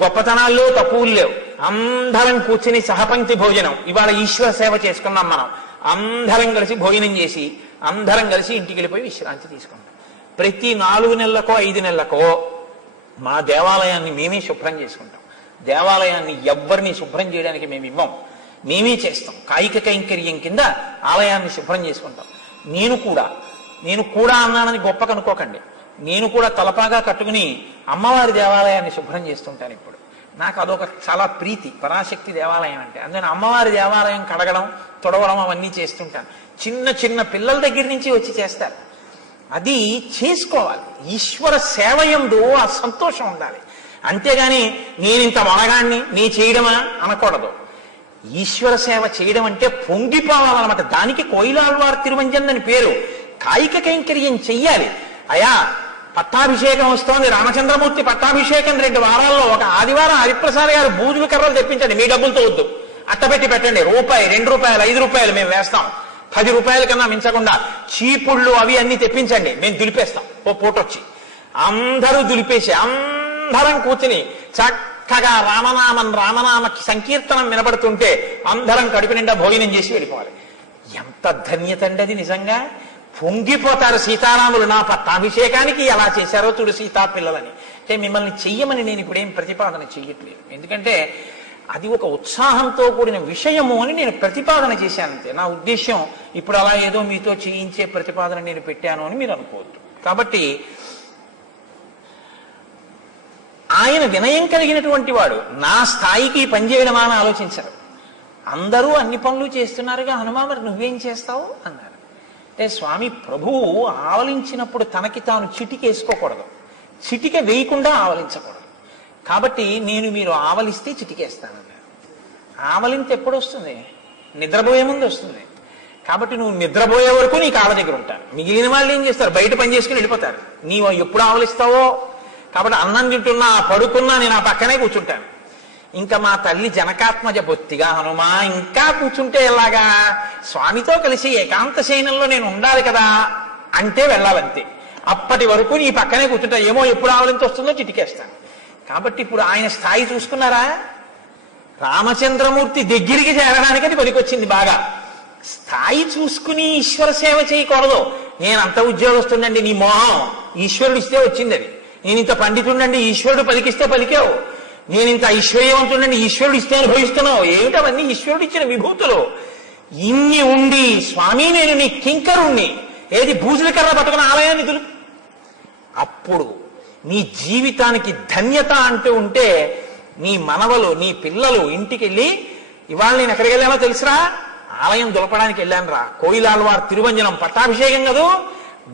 గొప్పతనాల్లో తక్కువలు లేవు. అందరం కూర్చుని సహపంక్తి భోజనం. ఇవాళ ఈశ్వర సేవ చేసుకున్నాం మనం. అందరం కలిసి భోజనం చేసి అందరం కలిసి ఇంటికి వెళ్ళిపోయి విశ్రాంతి తీసుకుంటాం. ప్రతి 4 నెలలకో 5 నెలలకో మా దేవాలయాన్ని మేమే శుభ్రం చేసుకుంటాం. దేవాలయాన్ని ఎవ్వరిని శుభ్రం చేయడానికి మేము ఇవ్వం, మేమే చేస్తాం. కాయిక కైంకర్యం కింద ఆలయాన్ని శుభ్రం చేసుకుంటాం. నేను కూడా అన్నానని గొప్పగా అనుకోకండి. నేను కూడా తలపాగా కట్టుకుని అమ్మవారి దేవాలయాన్ని శుభ్రం చేస్తుంటాను. ఇప్పుడు నాకు అదొక చాలా ప్రీతి, పరాశక్తి దేవాలయం అంటే. అందుకని అమ్మవారి దేవాలయం కడగడం, తొడవడం అవన్నీ చేస్తుంటాను. చిన్న చిన్న పిల్లల దగ్గర నుంచి వచ్చి చేస్తారు. అది చేసుకోవాలి. ఈశ్వర సేవయందు ఆ సంతోషం ఉండాలి. అంతేగాని నేనింత మొనగాన్ని నీ చేయడమా అనకూడదు. ఈశ్వర సేవ చేయడం అంటే పొంగిపోవాలన్నమాట. దానికి కోయిలాళ్వార్ తిరువంజన్ అని పేరు. కాయిక కైంకర్యం చెయ్యాలి. అయా పట్టాభిషేకం వస్తోంది, రామచంద్రమూర్తి పట్టాభిషేకం 2 వారాల్లో, ఒక ఆదివారం హరిప్రసాద్ గారు బూజుల కర్రలు తెప్పించండి, మీ డబ్బులతో వద్దు, అట్టపెట్టి పెట్టండి. రూపాయి, 2 రూపాయలు, 5 రూపాయలు మేము వేస్తాం. 10 రూపాయల కన్నా మించకుండా చీపుళ్ళు అవి అన్ని తెప్పించండి, మేము దులిపేస్తాం. ఓ పూటొచ్చి అందరూ దులిపేసి అందరం కూర్చుని చక్కగా రామనామ సంకీర్తనం వినబడుతుంటే అందరం కడుపు నిండా భోజనం చేసి వెళ్ళిపోవాలి. ఎంత ధన్యత అండి అది. నిజంగా పొంగిపోతారు సీతారాములు. నా పట్టాభిషేకానికి ఎలా చేశారో చూడు సీతా పిల్లలని. అంటే మిమ్మల్ని చెయ్యమని నేను ఇప్పుడేం ప్రతిపాదన చెయ్యట్లేదు, ఎందుకంటే అది ఒక ఉత్సాహంతో కూడిన విషయము అని నేను ప్రతిపాదన చేశానంతే. నా ఉద్దేశ్యం ఇప్పుడు అలా ఏదో మీతో చేయించే ప్రతిపాదన నేను పెట్టాను అని మీరు అనుకోవద్దు. కాబట్టి ఆయన వినయం కలిగినటువంటి వాడు. నా స్థాయికి పనిచేయడమా అని ఆలోచించరు. అందరూ అన్ని పనులు చేస్తున్నారుగా, హనుమా మరి నువ్వేం చేస్తావు అన్నారు. అంటే స్వామి ప్రభువు ఆవలించినప్పుడు తనకి తాను చిటికేసుకోకూడదు, చిటిక వేయకుండా ఆవలించకూడదు. కాబట్టి మీరు ఆవలిస్తే చిటికేస్తానన్నారు. ఆవలింత ఎప్పుడు వస్తుంది? నిద్రపోయే ముందు వస్తుంది. కాబట్టి నువ్వు నిద్రపోయే వరకు నీ కాళ్ళ దగ్గర ఉంటారు. మిగిలిన వాళ్ళు ఏం చేస్తారు? బయట పని చేసుకుని వెళ్ళిపోతారు. నీవు ఎప్పుడు ఆవలిస్తావో. కాబట్టి అన్నం తింటున్నా, పడుకున్నా నేను ఆ పక్కనే కూర్చుంటాను. ఇంకా మా తల్లి జనకాత్మజ బొత్తిగా హనుమా ఇంకా కూర్చుంటే ఎలాగా, స్వామితో కలిసి ఏకాంత శయనంలో నేను ఉండాలి కదా అంటే వెళ్ళాలంతే. అప్పటి వరకు నీ పక్కనే కూర్చుంటా. ఏమో ఎప్పుడు ఆవలింత వస్తుందో చిటికేస్తాను. కాబట్టి ఇప్పుడు ఆయన స్థాయి చూసుకున్నారా? రామచంద్రమూర్తి దగ్గరికి చేరడానికి అది పనికొచ్చింది బాగా. స్థాయి చూసుకుని ఈశ్వర సేవ చేయకూడదు. నేను అంత ఉద్యోగస్తుండండి, నీ మోహం ఈశ్వరుడు ఇస్తే వచ్చింది అది. నేను ఇంత పండితుండండి, ఈశ్వరుడు పలికిస్తే పలికావు. నేను ఇంత ఐశ్వర్యవంతుండండి, ఈశ్వరుడు ఇస్తే అనుభవిస్తున్నావు. ఏమిటవన్నీ ఈశ్వరుడు ఇచ్చిన విభూతులు. ఇన్ని ఉండి స్వామి నేను నీ కింకరుణ్ణి, ఏది బూజుల కర్ర పట్టుకున్న ఆలయాన్ని దులుపు. అప్పుడు నీ జీవితానికి ధన్యత అంటూ ఉంటే నీ మనవలు, నీ పిల్లలు ఇంటికి వెళ్ళి, ఇవాళ నేను ఎక్కడికి వెళ్ళానో తెలుసురా, ఆలయం దులపడానికి వెళ్ళాను రా, కోయిలాళ్వార్ తిరువంజనం పట్టాభిషేకం కదూ,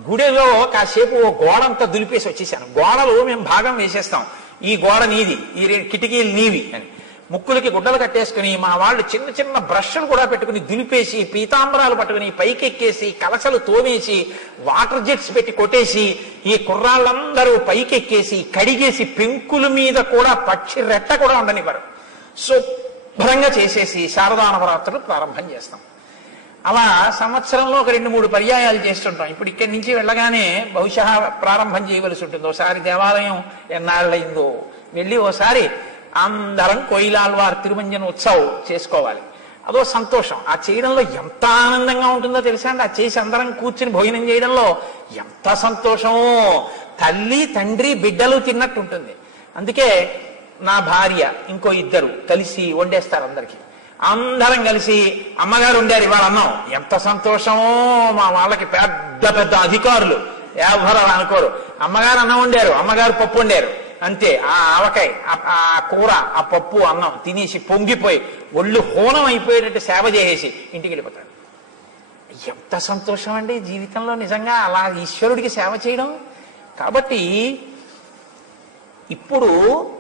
గుడిలో కాసేపు ఓ గోడంతా దులిపేసి వచ్చేసాను. గోడలు మేము భాగం వేసేస్తాం, ఈ గోడ నీది, ఈ కిటికీలు నీవి అని. ముక్కులకి గుడ్డలు కట్టేసుకుని మా వాళ్ళు చిన్న చిన్న బ్రష్లు కూడా పెట్టుకుని దులిపేసి, పీతాంబరాలు పట్టుకుని పైకి ఎక్కేసి, కలసలు తోమేసి, వాటర్ జెట్స్ పెట్టి కొట్టేసి, ఈ కుర్రాళ్ళందరూ పైకి ఎక్కేసి కడిగేసి, పెంకుల మీద కూడా పక్షి రెట్ట కూడా ఉండనివ్వరు. శుభ్రంగా చేసేసి శారదా నవరాత్రులు ప్రారంభం చేస్తాం. అలా సంవత్సరంలో ఒక 2-3 పర్యాయాలు చేస్తుంటాం. ఇప్పుడు ఇక్కడి నుంచి వెళ్ళగానే బహుశా ప్రారంభం చేయవలసి ఉంటుంది. ఒకసారి దేవాలయం ఎన్నాళ్ళయిందో వెళ్ళి ఓసారి అందరం కోయిలాల్వార్ తిరుమంజన ఉత్సవం చేసుకోవాలి. అదో సంతోషం. ఆ చేయడంలో ఎంత ఆనందంగా ఉంటుందో తెలుసా అండి. ఆ చేసి అందరం కూర్చుని భోజనం చేయడంలో ఎంత సంతోషమో, తల్లి తండ్రి బిడ్డలు తిన్నట్టు ఉంటుంది. అందుకే నా భార్య ఇంకో 2 కలిసి వండేస్తారు అందరికి. అందరం కలిసి అమ్మగారు వండారు ఇవాళ అన్నం, ఎంత సంతోషమో. మా వాళ్ళకి పెద్ద పెద్ద అధికారులు ఎవరు అనుకోరు. అమ్మగారు అన్నం వండారు, అమ్మగారు పప్పు వండారు, అంతే. ఆ ఆవకాయ, ఆ కూర, ఆ పప్పు అన్నం తినేసి పొంగిపోయి ఒళ్ళు హోనం అయిపోయేటట్టు సేవ చేసేసి ఇంటికి వెళ్ళిపోతాడు. ఎంత సంతోషం అండి జీవితంలో నిజంగా అలా ఈశ్వరుడికి సేవ చేయడం. కాబట్టి ఇప్పుడు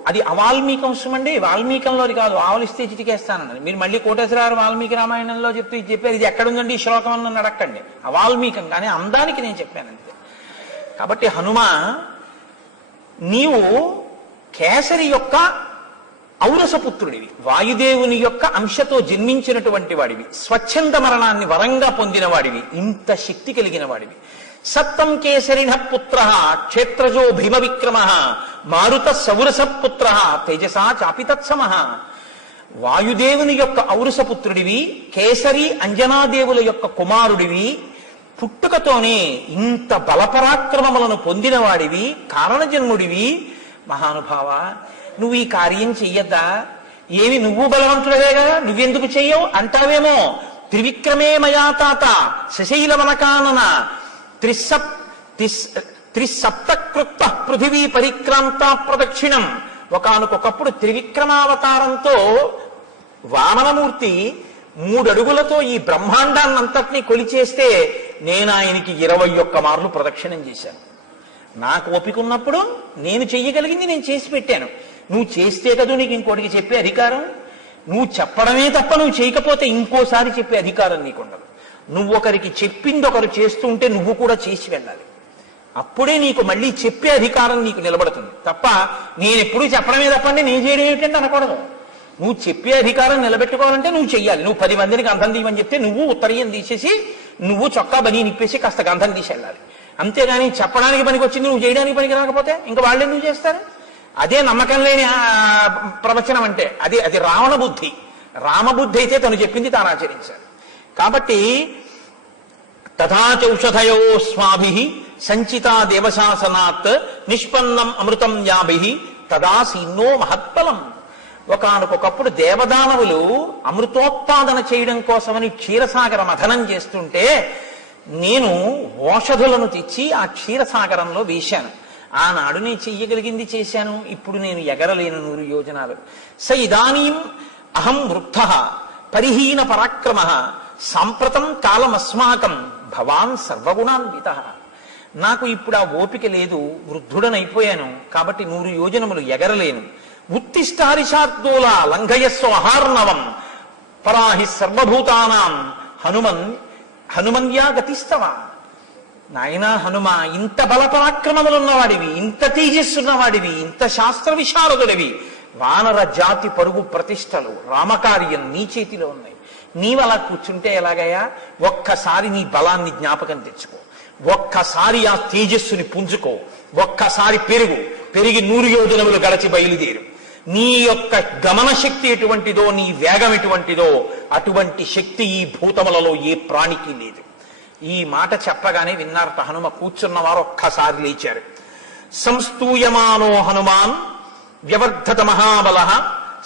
అది అవాల్మీకంశం అండి. వాల్మీకంలోది కాదు. ఆవులిస్తే చిటికేస్తానన్నది. మీరు మళ్ళీ కోటేశ్వరరావు వాల్మీకి రామాయణంలో చెప్తూ ఇది చెప్పారు, ఇది ఎక్కడుందండి ఈ శ్లోకం అన్న అడక్కండి. అవాల్మీకం కానీ అందానికి నేను చెప్పాను అంతే. కాబట్టి హనుమ, నీవు కేసరి యొక్క ఔరసపుత్రుడివి, వాయుదేవుని యొక్క అంశతో జన్మించినటువంటి వాడివి, స్వచ్ఛంద మరణాన్ని వరంగా పొందిన వాడివి, ఇంత శక్తి కలిగిన వాడివి. సప్తం కేసరిణ పుత్ర క్షేత్రజో భీమ విక్రమ మారుత సౌరస పుత్ర తేజసా చాపితత్సమ. వాయుదేవుని యొక్క ఔరసపుత్రుడివి, కేసరి అంజనాదేవుల యొక్క కుమారుడివి, పుట్టుకతోనే ఇంత బలపరాక్రమములను పొందినవాడివి, కారణజన్ముడివి. మహానుభావ, నువ్వు ఈ కార్యం చెయ్యద్దా? ఏమి నువ్వు బలవంతుడవే కదా, నువ్వెందుకు చెయ్యవు అంటావేమో. త్రివిక్రమే మయా తాత శశైలవనకానన త్రిసప్తకృత్త పృథివీ పరిక్రాంత ప్రదక్షిణం. ఒకానొకప్పుడు త్రివిక్రమావతారంతో వామనమూర్తి 3 అడుగులతో ఈ బ్రహ్మాండాన్నంతటినీ కొలిచేస్తే నేను ఆయనకి 21 మార్లు ప్రదక్షిణం చేశాను. నాకు ఓపిక ఉన్నప్పుడు నేను చెయ్యగలిగింది నేను చేసి పెట్టాను. నువ్వు చేస్తే కదా నీకు ఇంకోటికి చెప్పే అధికారం. నువ్వు చెప్పడమే తప్ప నువ్వు చేయకపోతే ఇంకోసారి చెప్పే అధికారం నీకుండదు. నువ్వు ఒకరికి చెప్పింది ఒకరు చేస్తూ ఉంటే నువ్వు కూడా చేసి వెళ్ళాలి. అప్పుడే నీకు మళ్ళీ చెప్పే అధికారం నీకు నిలబడుతుంది. తప్ప నేను ఎప్పుడు చెప్పడమే తప్పండి నేను చేయడం ఏమిటంటే అనకూడదు. నువ్వు చెప్పే అధికారం నిలబెట్టుకోవాలంటే నువ్వు చెయ్యాలి. నువ్వు 10 మందిని గంధం తీయమని చెప్తే నువ్వు ఉత్తరీయం తీసేసి నువ్వు చొక్కా బనీ నిప్పేసి కాస్త గంధం తీసి వెళ్ళాలి. అంతేగాని చెప్పడానికి పనికి వచ్చింది నువ్వు చేయడానికి పనికి రాకపోతే ఇంకా వాళ్ళు ఎందుకు చేస్తారు? అదే నమ్మకం లేని ప్రవచనం అంటే అది రావణ బుద్ధి. రామబుద్ధి అయితే తను చెప్పింది తాను ఆచరించాడు. కాబట్టి తథాచౌషధయో స్వాభి సంచితా దేవశాసనాత్ నిష్పన్నం అమృతం యాభి తదా సీన్నో మహత్ఫలం. ఒకానొకప్పుడు దేవదానవులు అమృతోత్పాదన చేయడం కోసమని క్షీరసాగర మథనం చేస్తుంటే నేను ఓషధులను తెచ్చి ఆ క్షీరసాగరంలో వేశాను. ఆనాడు నేను చెయ్యగలిగింది చేశాను. ఇప్పుడు నేను ఎగరలేను 100 యోజనాలు. స ఇదానీం అహం వృద్ధ పరిహీన పరాక్రమ సాంప్రతం కాలమస్మాకం భవాన్ సర్వగుణాన్విత. నాకు ఇప్పుడు ఆ ఓపిక లేదు, వృద్ధుడనైపోయాను. కాబట్టి 100 యోజనములు ఎగరలేను. ఉత్తిష్టారిషార్దూల లంఘయస్వ అహార్ణవం పరాహి సర్వభూతానాం హనుమన్యా గతిస్తవ. నాయనా హనుమ, ఇంత బలపరాక్రమములున్నవాడివి, ఇంత తేజస్సున్నవాడివి, ఇంత శాస్త్ర విశారదుడివి, వానర జాతి పరుగు ప్రతిష్టలు రామకార్యం నీ చేతిలో ఉన్నాయి. నీవలా కూర్చుంటే ఎలాగయ్యా? ఒక్కసారి నీ బలాన్ని జ్ఞాపకం తెచ్చుకో, ఒక్కసారి ఆ తేజస్సుని పుంజుకో, ఒక్కసారి పెరిగి 100 యోజనములు గడచి బయలుదేరు. నీ యొక్క గమన శక్తి ఎటువంటిదో, నీ వేగం ఎటువంటిదో అటువంటి శక్తి ఈ భూతములలో ఏ ప్రాణికి లేదు. ఈ మాట చెప్పగానే విన్నారట హనుమ. కూర్చున్నవారు ఒక్కసారి లేచారు. సంస్తూయమానో హనుమాన్ వ్యవర్ధత మహాబల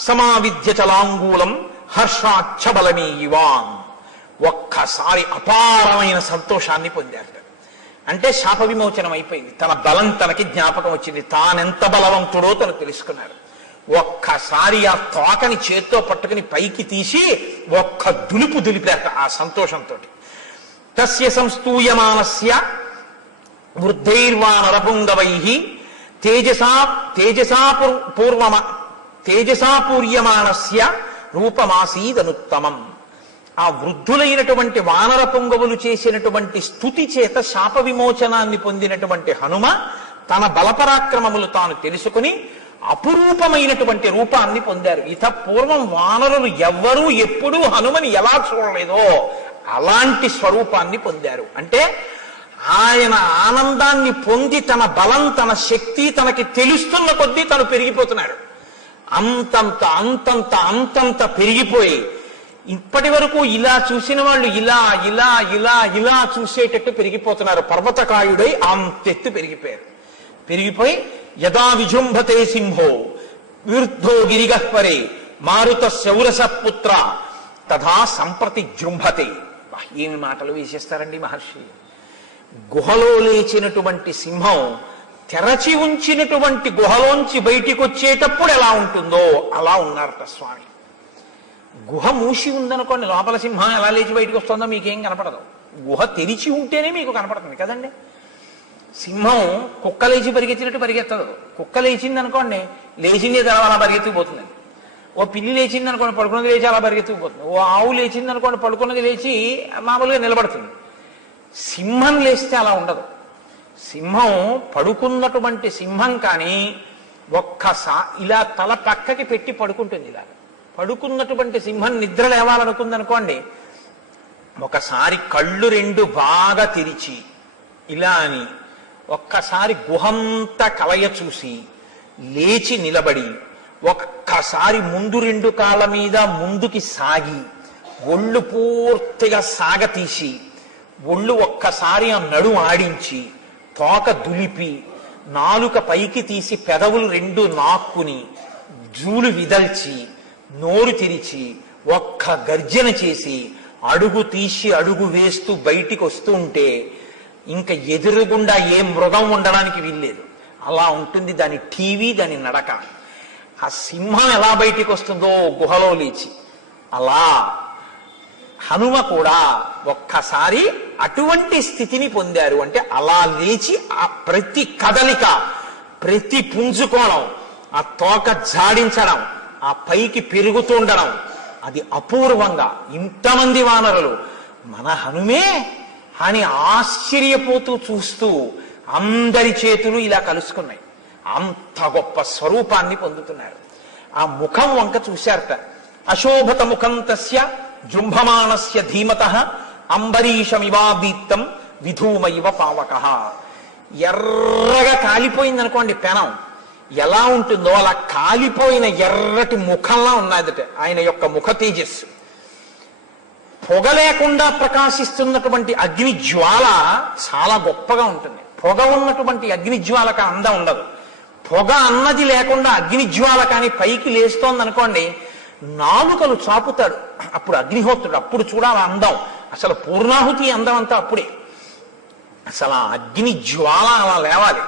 సమావిద్య చలాంగూలం హర్షాక్షబలమే యువాన్. ఒక్కసారి అపారమైన సంతోషాన్ని పొందారు. అంటే శాప విమోచనం అయిపోయింది. తన బలం తనకి జ్ఞాపకం వచ్చింది. తానెంత బలవంతుడో తను తెలుసుకున్నారు. ఒక్కసారి ఆ తోకని చేత్తో పట్టుకుని పైకి తీసి ఒక్క దులిపారట ఆ సంతోషంతో. తస్య సంస్తూయమానస్య వృద్ధైర్వానరపుంగవై తేజసా పూర్యమాణస్య రూపమాసీదనుత్తమం. ఆ వృద్ధులైనటువంటి వానర పుంగవులు చేసినటువంటి స్తుతి చేత శాప విమోచనాన్ని పొందినటువంటి హనుమ తన బలపరాక్రమములు తాను తెలుసుకుని అపురూపమైనటువంటి రూపాన్ని పొందారు. ఇత పూర్వం వానరులు ఎవ్వరూ ఎప్పుడూ హనుమని ఎలా చూడలేదో అలాంటి స్వరూపాన్ని పొందారు. అంటే ఆయన ఆనందాన్ని పొంది తన బలం, తన శక్తి తనకి తెలుస్తున్న కొద్దీ తను పెరిగిపోతున్నాడు. అంతంత అంతంత అంతంత పెరిగిపోయి ఇప్పటి వరకు ఇలా చూసిన వాళ్ళు ఇలా ఇలా ఇలా ఇలా చూసేటట్టు పెరిగిపోతున్నారు. పర్వతకాయుడై అంతెత్తు పెరిగిపోయి యదా విజృంభతే సింహో విరుద్ధో గిరిగహ్వరే మారుత శౌరస పుత్ర తథా సంప్రతి జృంభతే. ఏమి మాటలు వేసేస్తారండి మహర్షి. గుహలో లేచినటువంటి సింహం తెరచి ఉంచినటువంటి గుహలోంచి బయటికి వచ్చేటప్పుడు ఎలా ఉంటుందో అలా ఉన్నారట స్వామి. గుహ మూసి ఉందనుకోండి, లోపల సింహం ఎలా లేచి బయటకు వస్తుందో మీకేం కనపడదు. గుహ తెరిచి ఉంటేనే మీకు కనపడుతుంది కదండి. సింహం కుక్క లేచి పరిగెత్తినట్టు పరిగెత్తదు. కుక్క లేచింది అనుకోండి, లేచిందే తర్వాత అలా పరిగెత్తుకుపోతుంది. ఓ పిల్లి లేచింది అనుకోండి, పడుకున్నది లేచి అలా పరిగెత్తుకుపోతుంది. ఓ ఆవు లేచింది అనుకోండి, పడుకున్నది లేచి మామూలుగా నిలబడుతుంది. సింహం లేస్తే అలా ఉండదు. సింహం పడుకున్నటువంటి సింహం కానీ ఒక్కసారి ఇలా తల పక్కకి పెట్టి పడుకుంటుంది. ఇలా పడుకున్నటువంటి సింహం నిద్ర లేవాలనుకుందనుకోండి, ఒకసారి కళ్ళు రెండు బాగా తెరిచి ఇలా అని ఒక్కసారి గుహంతా కలయ చూసి లేచి నిలబడి ఒక్కసారి ముందు రెండు కాళ్ళ మీద ముందుకి సాగి ఒళ్ళు పూర్తిగా సాగతీసి ఒళ్ళు ఒక్కసారి ఆ నడు ఆడించి తోక దులిపి నాలుక పైకి తీసి పెదవులు రెండు నాక్కుని జూలు విదల్చి నోరు తెరిచి ఒక్క గర్జన చేసి అడుగు తీసి అడుగు వేస్తూ బయటికి వస్తూ ఉంటే ఇంకా ఎదురుగుండా ఏ మృగం ఉండడానికి వీల్లేదు. అలా ఉంటుంది దాని టీవీ, దాని నడక. ఆ సింహం ఎలా బయటికి వస్తుందో గుహలో లేచి, అలా హనుమ కూడా ఒక్కసారి అటువంటి స్థితిని పొందారు. అంటే అలా లేచి ఆ ప్రతి కదలిక, ప్రతి పుంజుకోవడం, ఆ తోక జాడించడం, ఆ పైకి పెరుగుతుండడం, అది అపూర్వంగా ఇంతమంది వానరులు మన హనుమే అని ఆశ్చర్యపోతూ చూస్తూ అందరి చేతులు ఇలా కలుసుకున్నాయి. అంత గొప్ప స్వరూపాన్ని పొందుతున్నారు. ఆ ముఖం వంక చూశారట. అశోభత ముఖం తస్య జృంభమాణస్య ధీమతః అంబరీషమివాదీప్తం విధూమైవ పావకః. ఎర్రగా కాలిపోయిందనుకోండి పెనం, ఎలా ఉంటుందో అలా కాలిపోయిన ఎర్రటి ముఖంలా ఉన్నదట ఆయన యొక్క ముఖ తేజస్సు. పొగ లేకుండా ప్రకాశిస్తున్నటువంటి అగ్ని జ్వాల చాలా గొప్పగా ఉంటుంది. పొగ ఉన్నటువంటి అగ్ని జ్వాలకు అందం ఉండదు. పొగ అన్నది లేకుండా అగ్ని జ్వాల కానీ పైకి లేస్తోంది అనుకోండి, నాలుకలు చాపుతాడు అప్పుడు అగ్నిహోత్రుడు. అప్పుడు చూడాలి అందం. అసలు పూర్ణాహుతి అందం అంతా అప్పుడే. అసలు ఆ అగ్ని జ్వాల అలా లేవాలి.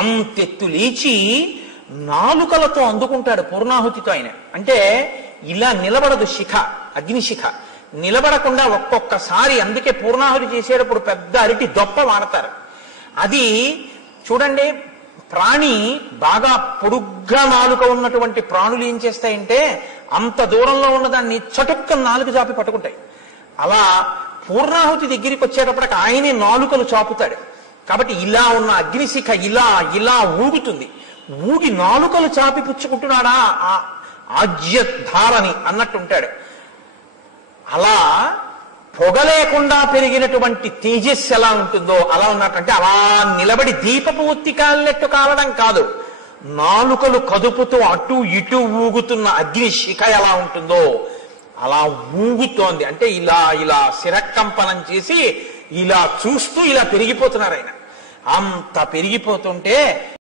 అంతెత్తు లేచి నాలుకలతో అందుకుంటాడు పూర్ణాహుతితో ఆయన. అంటే ఇలా నిలబడదు శిఖ, అగ్నిశిఖ నిలబడకుండా ఒక్కొక్కసారి. అందుకే పూర్ణాహుతి చేసేటప్పుడు పెద్ద అరటి దొప్ప వాడతారు. అది చూడండి, ప్రాణి బాగా పొడుగ్గా నాలుక ఉన్నటువంటి ప్రాణులు ఏం చేస్తాయంటే అంత దూరంలో ఉన్నదాన్ని చటుక్క నాలుక చాపి పట్టుకుంటాయి. అలా పూర్ణాహుతి దగ్గరికి వచ్చేటప్పటికి ఆయనే నాలుకలు చాపుతాడు. కాబట్టి ఇలా ఉన్న అగ్నిశిఖ ఇలా ఇలా ఊగుతుంది. ఊగి నాలుకలు చాపి పుచ్చుకుంటున్నాడా ఆ ఆజ్యధారని అన్నట్టుంటాడు. అలా పొగ లేకుండా పెరిగినటువంటి తేజస్సు ఎలా ఉంటుందో అలా ఉన్నట్టంటే అలా నిలబడి దీపపు ఒత్తి కాలినట్టు కాలడం కాదు, నాలుకలు కదుపుతూ అటు ఇటు ఊగుతున్న అగ్ని శిఖ ఎలా ఉంటుందో అలా ఊగుతోంది. అంటే ఇలా ఇలా శిరకంపనం చేసి ఇలా చూస్తూ ఇలా పెరిగిపోతున్నారు ఆయన. అంత పెరిగిపోతుంటే